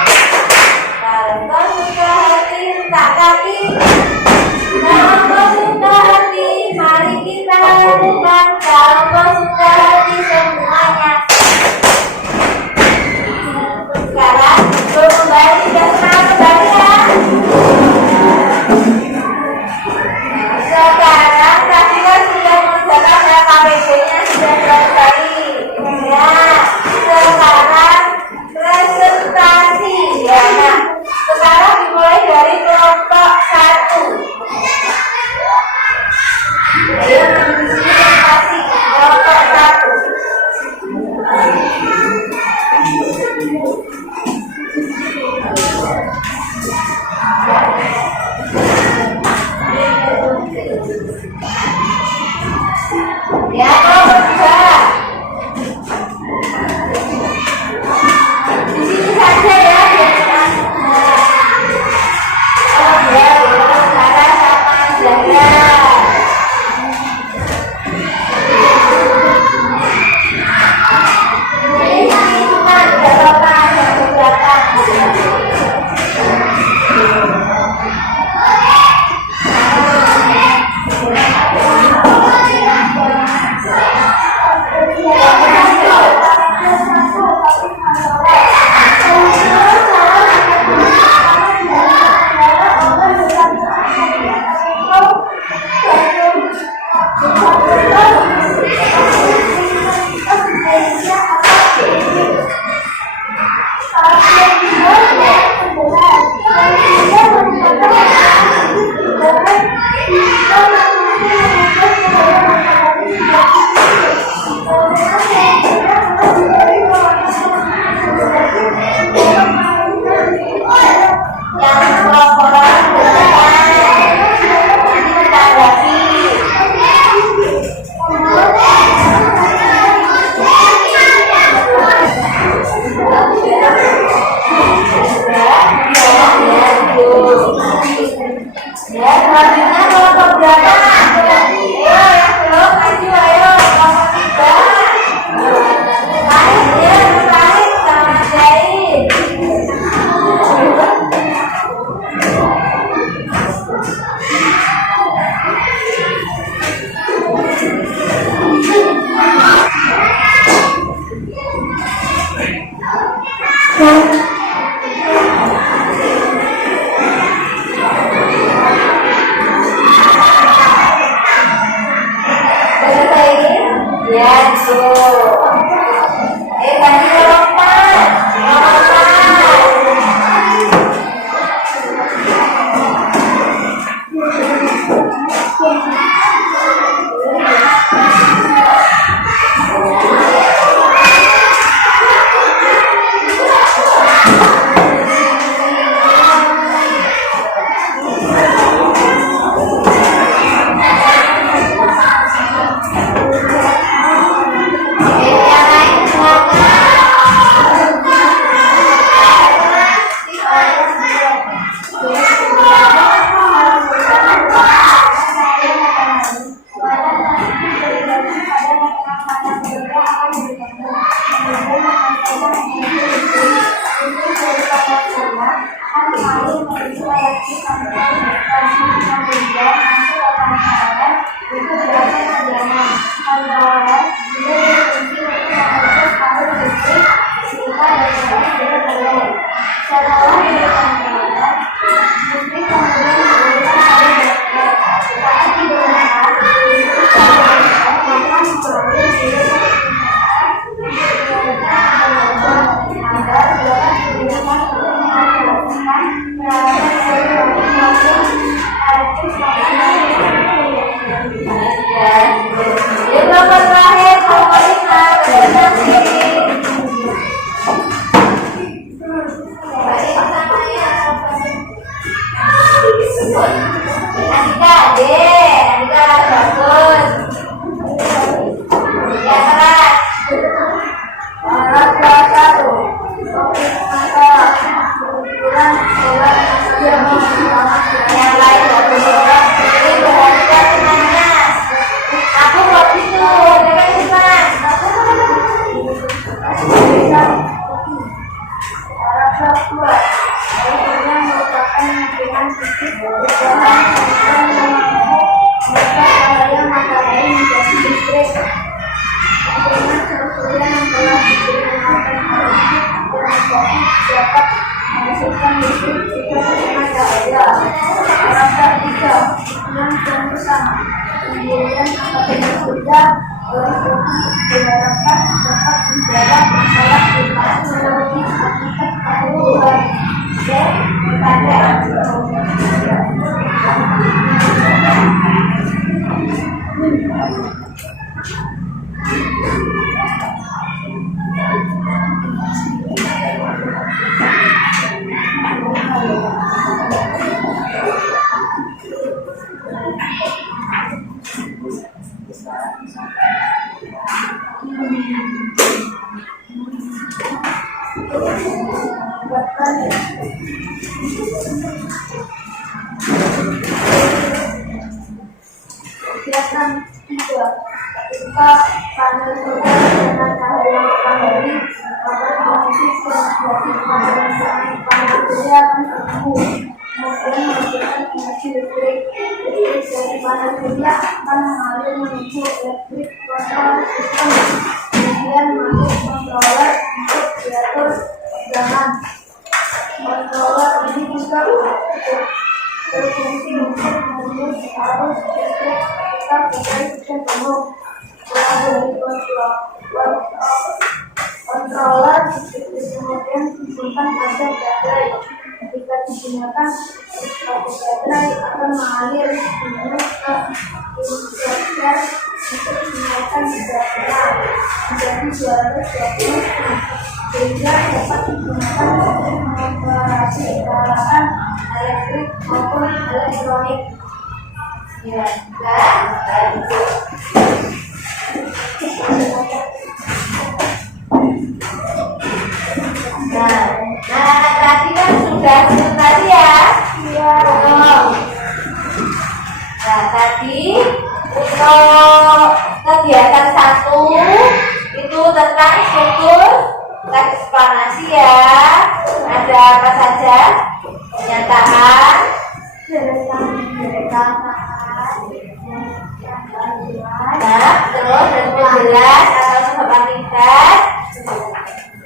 kalau kau suka hati tak kaki, kalau kau suka hati mari kita lakukan, kalau kau suka hati semuanya. Sekarang kembali ke semangat kembali ya. Sekarang tadi kan sudah mengerjakan KPG-nya sudah selesai ya. Sekarang presentasi ya. Nah, sekarang dimulai Ya, kalau bisa. Di sini saja ya, biar kita. Oh ya, Sarah sama Zahra. Ya, selanjutnya kelompok berapa? Ayo, yang belum maju, ayo kelompok 3. Baik ya, baik sama Jain. Ya, tuh. Ganti lompat. Kemudian apabila sudah diharapkan dapat menjawab masalah kita melalui hakikat kebutuhan dan kepada Kegiatan 3. Ketika panel surya dengan cahaya matahari berfungsi sebagai panel surya akan tumbuh, kemudian menghasilkan energi listrik. Listrik dari panel surya akan mengalir menuju elektrik kontrol sistem, kemudian masuk controller untuk diatur tegangan. Controller ini juga berfungsi untuk mengatur arus listrik ketika baterai sudah penuh. Controller kemudian disimpan pada baterai. Ketika digunakan, baterai akan mengalir menuju ke inverter untuk menaikkan tegangan menjadi 220 sehingga dapat digunakan untuk mengoperasi peralatan elektrik maupun elektronik. Ya, nah, tadi kan sudah tadi ya. Iya. Nah, tadi untuk kegiatan 1 itu tentang struktur eksplanasi ya. Ada apa saja? Pernyataan, nah, terus dan penjelas atau sebab akibat,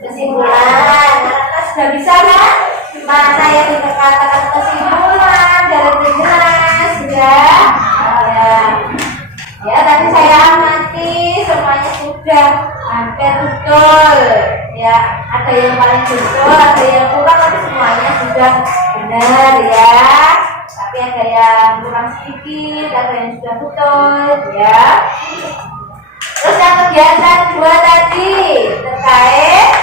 kesimpulan. Anak-anak sudah bisa kan? Mana yang dikatakan kesimpulan dari penjelas sudah? Ya, tadi saya amati semuanya sudah hampir betul. Ya, ada yang paling betul, ada yang kurang, tapi semuanya sudah benar ya. Tapi ada yang kurang sedikit, ada yang sudah betul ya. Terus yang kegiatan 2 tadi terkait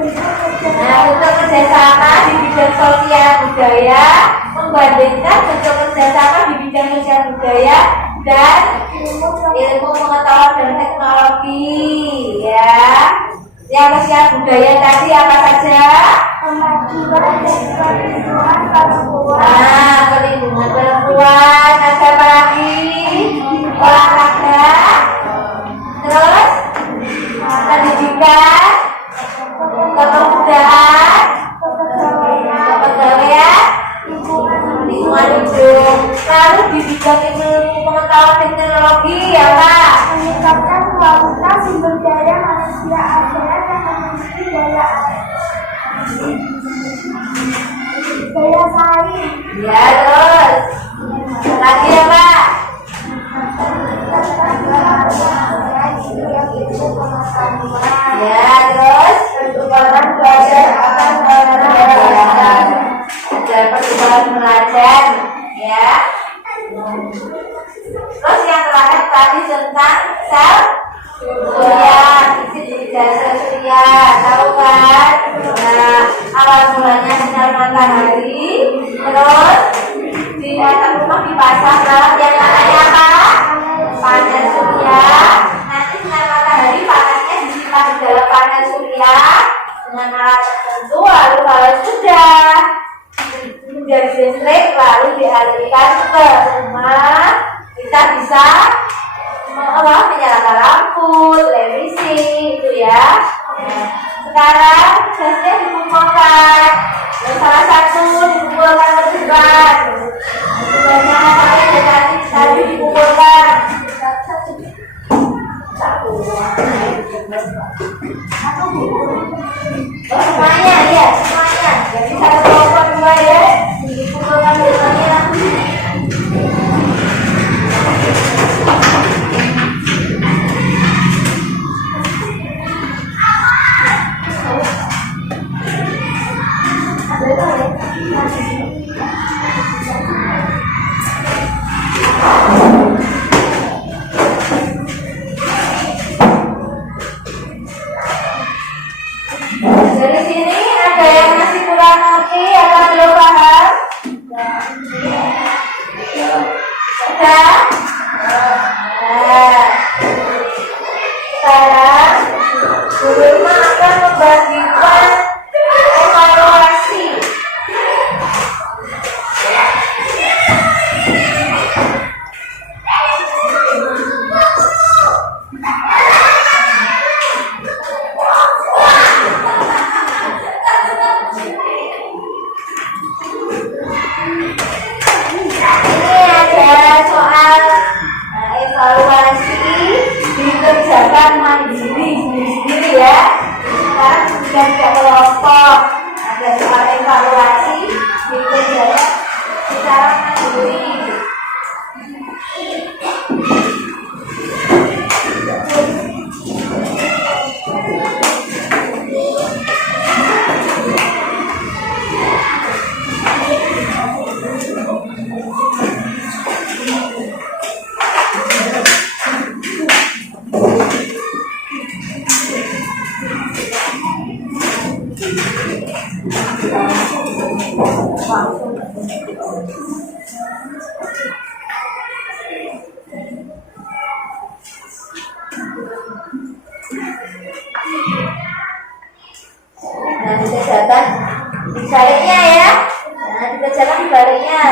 bentuk kerjasama di bidang sosial budaya, membandingkan bentuk kerjasama di bidang sosial budaya dan ilmu pengetahuan dan teknologi ya. Yang sosial budaya tadi apa saja? Kemajuan dan perlindungan perempuan. Nah, perlindungan perempuan, ada apa lagi? Olahraga, terus pendidikan, kepemudaan, kepegawaian, lingkungan hidup. Lalu di bidang ilmu pengetahuan dan teknologi ya Pak? Meningkatkan kualitas sumber daya manusia ASEAN yang memiliki daya saing. Ya terus lagi ya Pak? Ya terus pertukaran belajar akan pelajaran, ada pertukaran belajar ya. Terus yang terakhir tadi tentang sel surya, isi jasa surya, tahu kan? Nah, awal mulanya sinar matahari, terus di atas rumah dipasang alat yang namanya apa? Panel surya. Nanti sinar matahari panasnya disimpan di dalam panel surya dengan alat tertentu, lalu kalau sudah menjadi listrik lalu dialirkan ke rumah, kita bisa menyalakan lampu, televisi itu ya. Sekarang gasnya dikumpulkan, dan salah satu dikumpulkan ke depan, sebenarnya tadi dikumpulkan semuanya ya, semuanya. Jadi satu kelompok 2 ya, dikumpulkan semuanya. Dari sini ada yang masih kurang ngerti?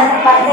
tempat D.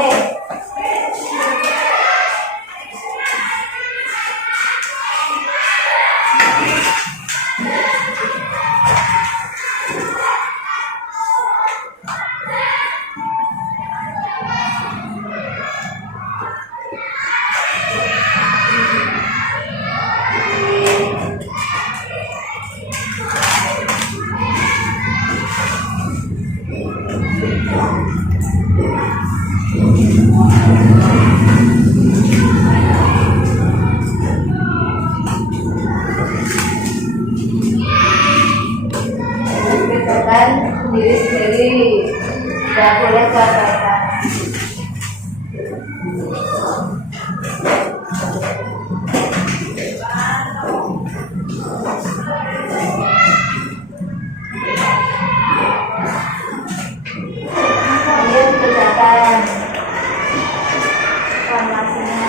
Kerjakan sendiri-sendiri, tidak boleh diabaikan. Ayo dikerjakan formasinya.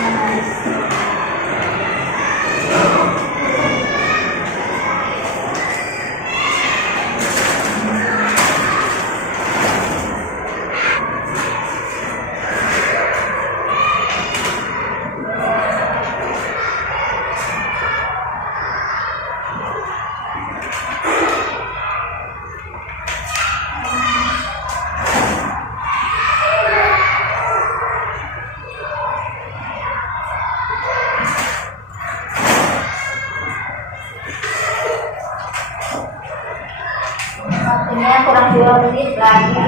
Waktunya kurang 2 menit lagi.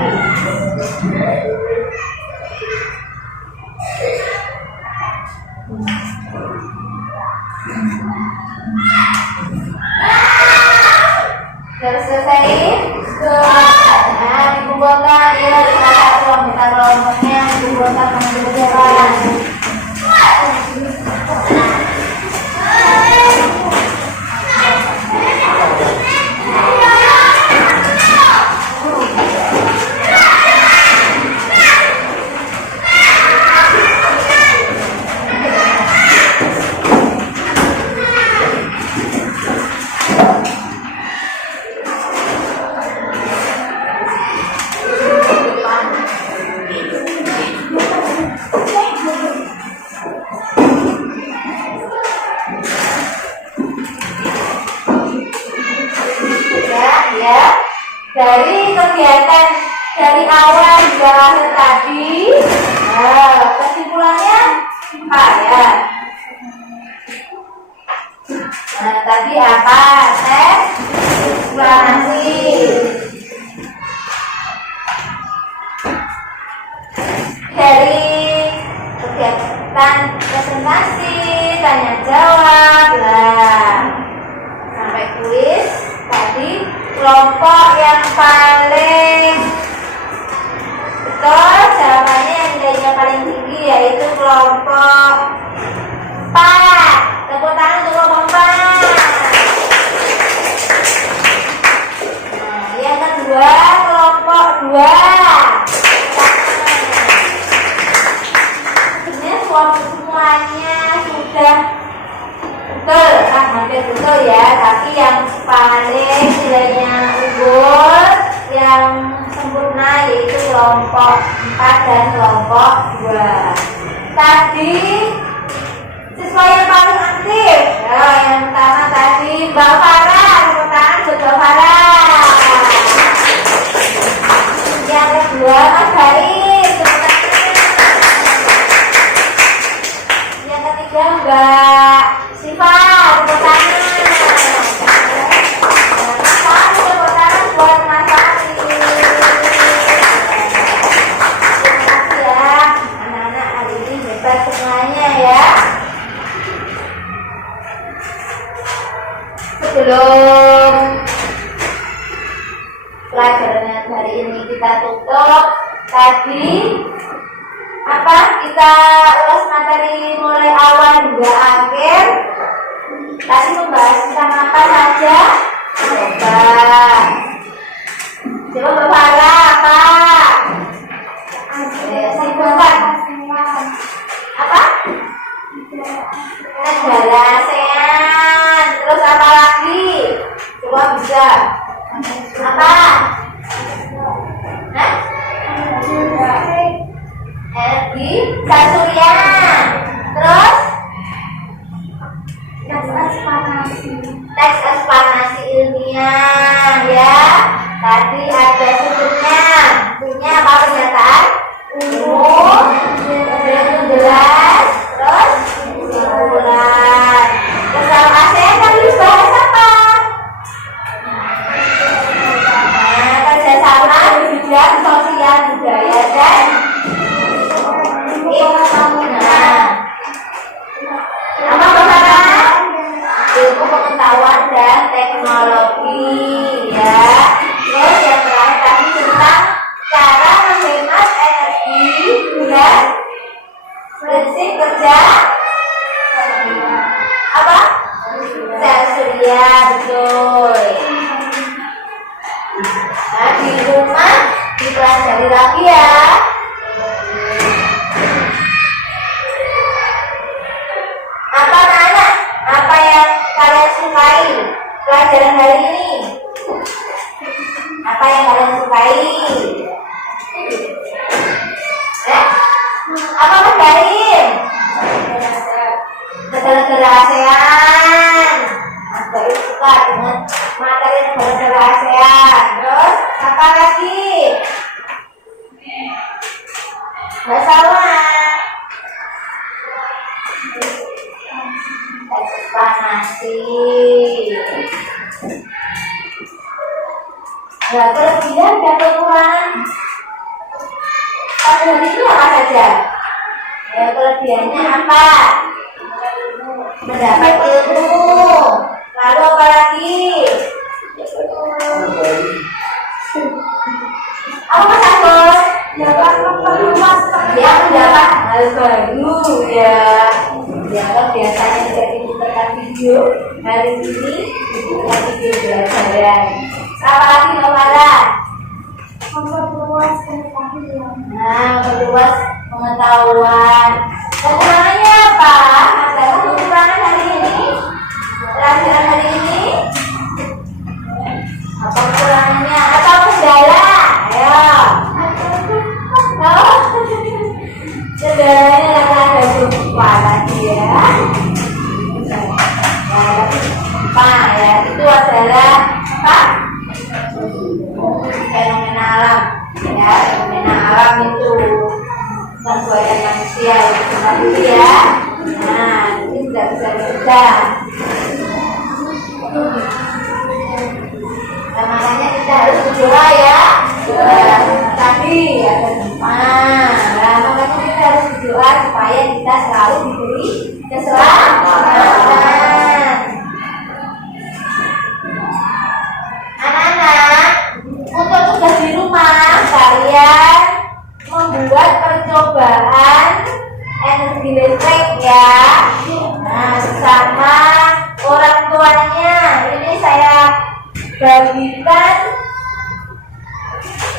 Sudah selesai? Nah, dikumpulkan ya, kelompoknya dikumpulkan menjadi jalan. Dari kegiatan dari awal hingga akhir tadi, kesimpulannya apa ya? Nah, tadi apa? Tes eksplorasi. Dari kegiatan presentasi, tanya jawab lah, sampai kuis tadi. Kelompok yang paling betul jawabannya yang nilainya paling tinggi yaitu kelompok 4. Tepuk tangan untuk kelompok 4. Nah, yang kedua kelompok 2. Sebenarnya semuanya sudah betul, hampir betul ya, tapi yang paling nilainya unggul, yang sempurna yaitu kelompok 4 dan kelompok 2. Tadi siswa yang paling aktif, ya, yang pertama tadi Mbak Farah, tepuk tangan buat Mbak Farah. Yang kedua Mas Baik, tepuk tangan. Yang ketiga Mbak Siva, tepuk tangan. Tepuk tangan buat Mas Ari. Terima kasih ya, anak-anak hari ini hebat semuanya ya. Sebelum pelajaran hari ini kita tutup, tadi apa kita ulas materi mulai awal hingga akhir. Tadi membahas tentang apa saja? Coba Mbak Farah apa? Simpulkan. Apa? Negara ASEAN. Terus apa lagi? Coba bisa. Apa? Hah? teks eksplanasi. Teks eksplanasi ilmiah ya. Tadi ada sebutnya. Sebutnya apa pernyataan? Umum, kemudian jelas, terus kesimpulan. Kesalahan ASEAN tadi bahas apa? Nah, kerjasama di bidang sosial budaya dan ekonomi. Nah, apa bahasan? Ilmu pengetahuan dan teknologi ya. Terus yang terakhir tadi tentang cara menghemat energi dan prinsip kerja apa? Sel surya, betul. Nah, di rumah dipelajari lagi ya. Apa anak-anak? Apa yang kalian sukai pelajaran hari ini? Apa yang kalian sukai? Apa Mas Karim? Negara-negara ASEAN. Mas Karim suka dengan materi negara-negara ASEAN. Terus apa lagi? Nggak salah. Eksplanasi. Nah, kelebihan dan kekurangan pada hari itu apa saja? Ya, kelebihannya apa? Mendapat ilmu. Lalu apa lagi? Apa Mas Agus? Dapat memperluas Ya, mendapat hal baru ya. Dianggap biasanya tidak diputarkan video hari ini diputarkan video belajaran. Apa lagi Novara? memperluas pengetahuan. Nah, memperluas pengetahuan. Kekurangannya apa? Ada kekurangan hari ini? Pelajaran hari ini? Apa kekurangannya? Atau kendala? Ayo. Oh, kendalanya ada lupa lagi ya. Lupa ya. Itu adalah apa? Fenomena alam ya, fenomena alam itu perbuatan manusia itu seperti ya. Nah, ini tidak bisa dicegah. Nah, makanya kita harus berdoa ya. Tadi ada gempa. Nah, makanya kita harus berdoa supaya kita selalu diberi keselamatan. Anak-anak, untuk tugas di rumah kalian membuat percobaan energi listrik ya. Nah, bersama orang tuanya. Ini saya bagikan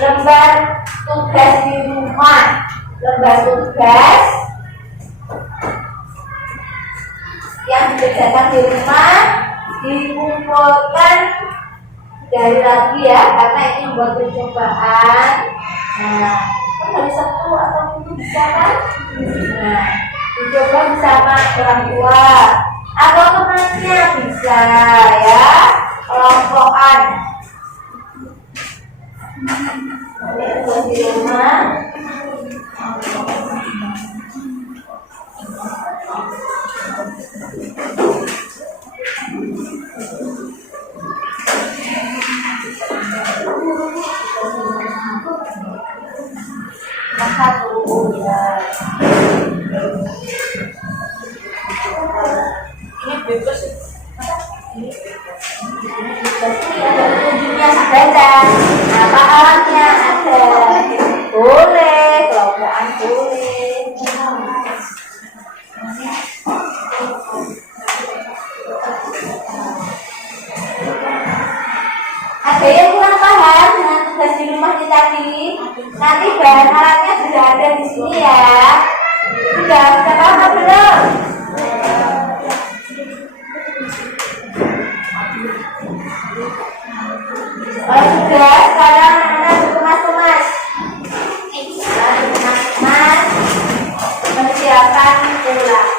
lembar tugas di rumah. Lembar tugas yang dikerjakan di rumah dikumpulkan dari lagi ya, karena ini membuat percobaan. Nah, kan hari Sabtu atau Minggu bisa kan? Nah, dicoba bersama orang tua atau temannya bisa ya, kelompokan. Ini buat di rumah. Satu ya. Ini bebas. Ini ada petunjuknya saja. Apa alatnya ada? Boleh, kelompokan boleh. Ada yang kurang paham dengan tugas di rumah kita tadi? Nanti bahan alatnya sudah ada di sini ya. Sudah paham belum? Oh sudah, sekarang anak dikemas-kemas. Dikemas-kemas, mempersiapkan pulang.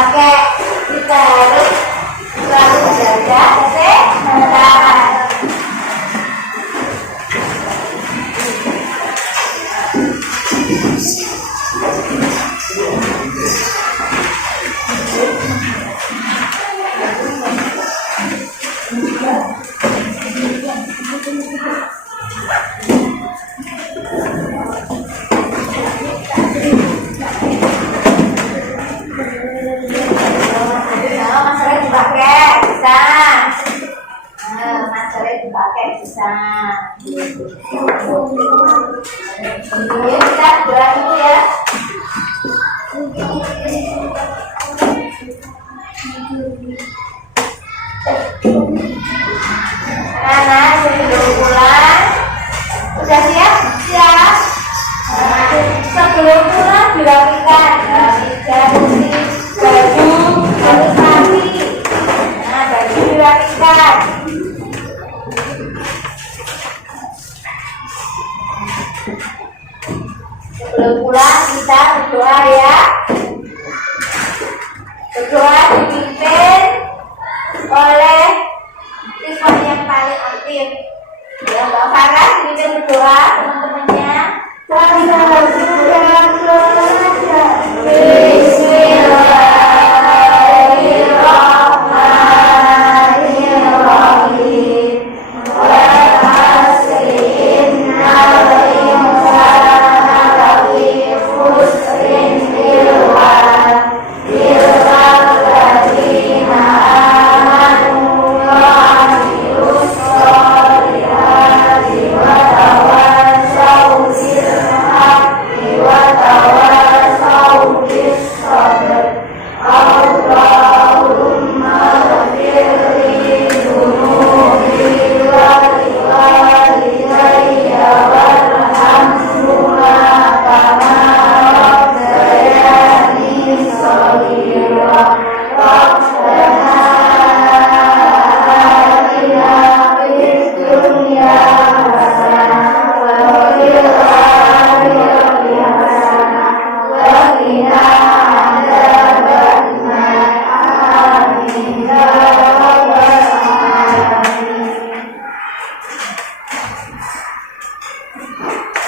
dipakai. Kita harus selalu menjaga kesehatan. Maskernya dipakai bisa. Maskernya dipakai bisa. Ini kita buat dulu ya. Anak sebelum pulang udah siap? Siap. Sebelum pulang dirapikan meja, kursi, baju, harus rapi. Baju dirapikan. Sebelum pulang kita berdoa ya. Berdoa dipimpin oleh siswa yang paling aktif. Ya, Mbak Farah dipimpin berdoa teman-temannya.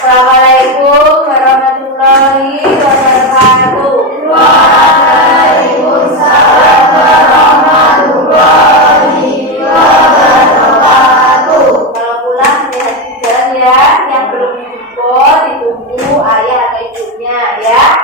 Assalamualaikum warahmatullahi wabarakatuh. Waalaikumsalam warahmatullahi wabarakatuh. Kalau pulang hati-hati jalan ya. Yang belum jemput ditunggu ayah atau ibunya ya.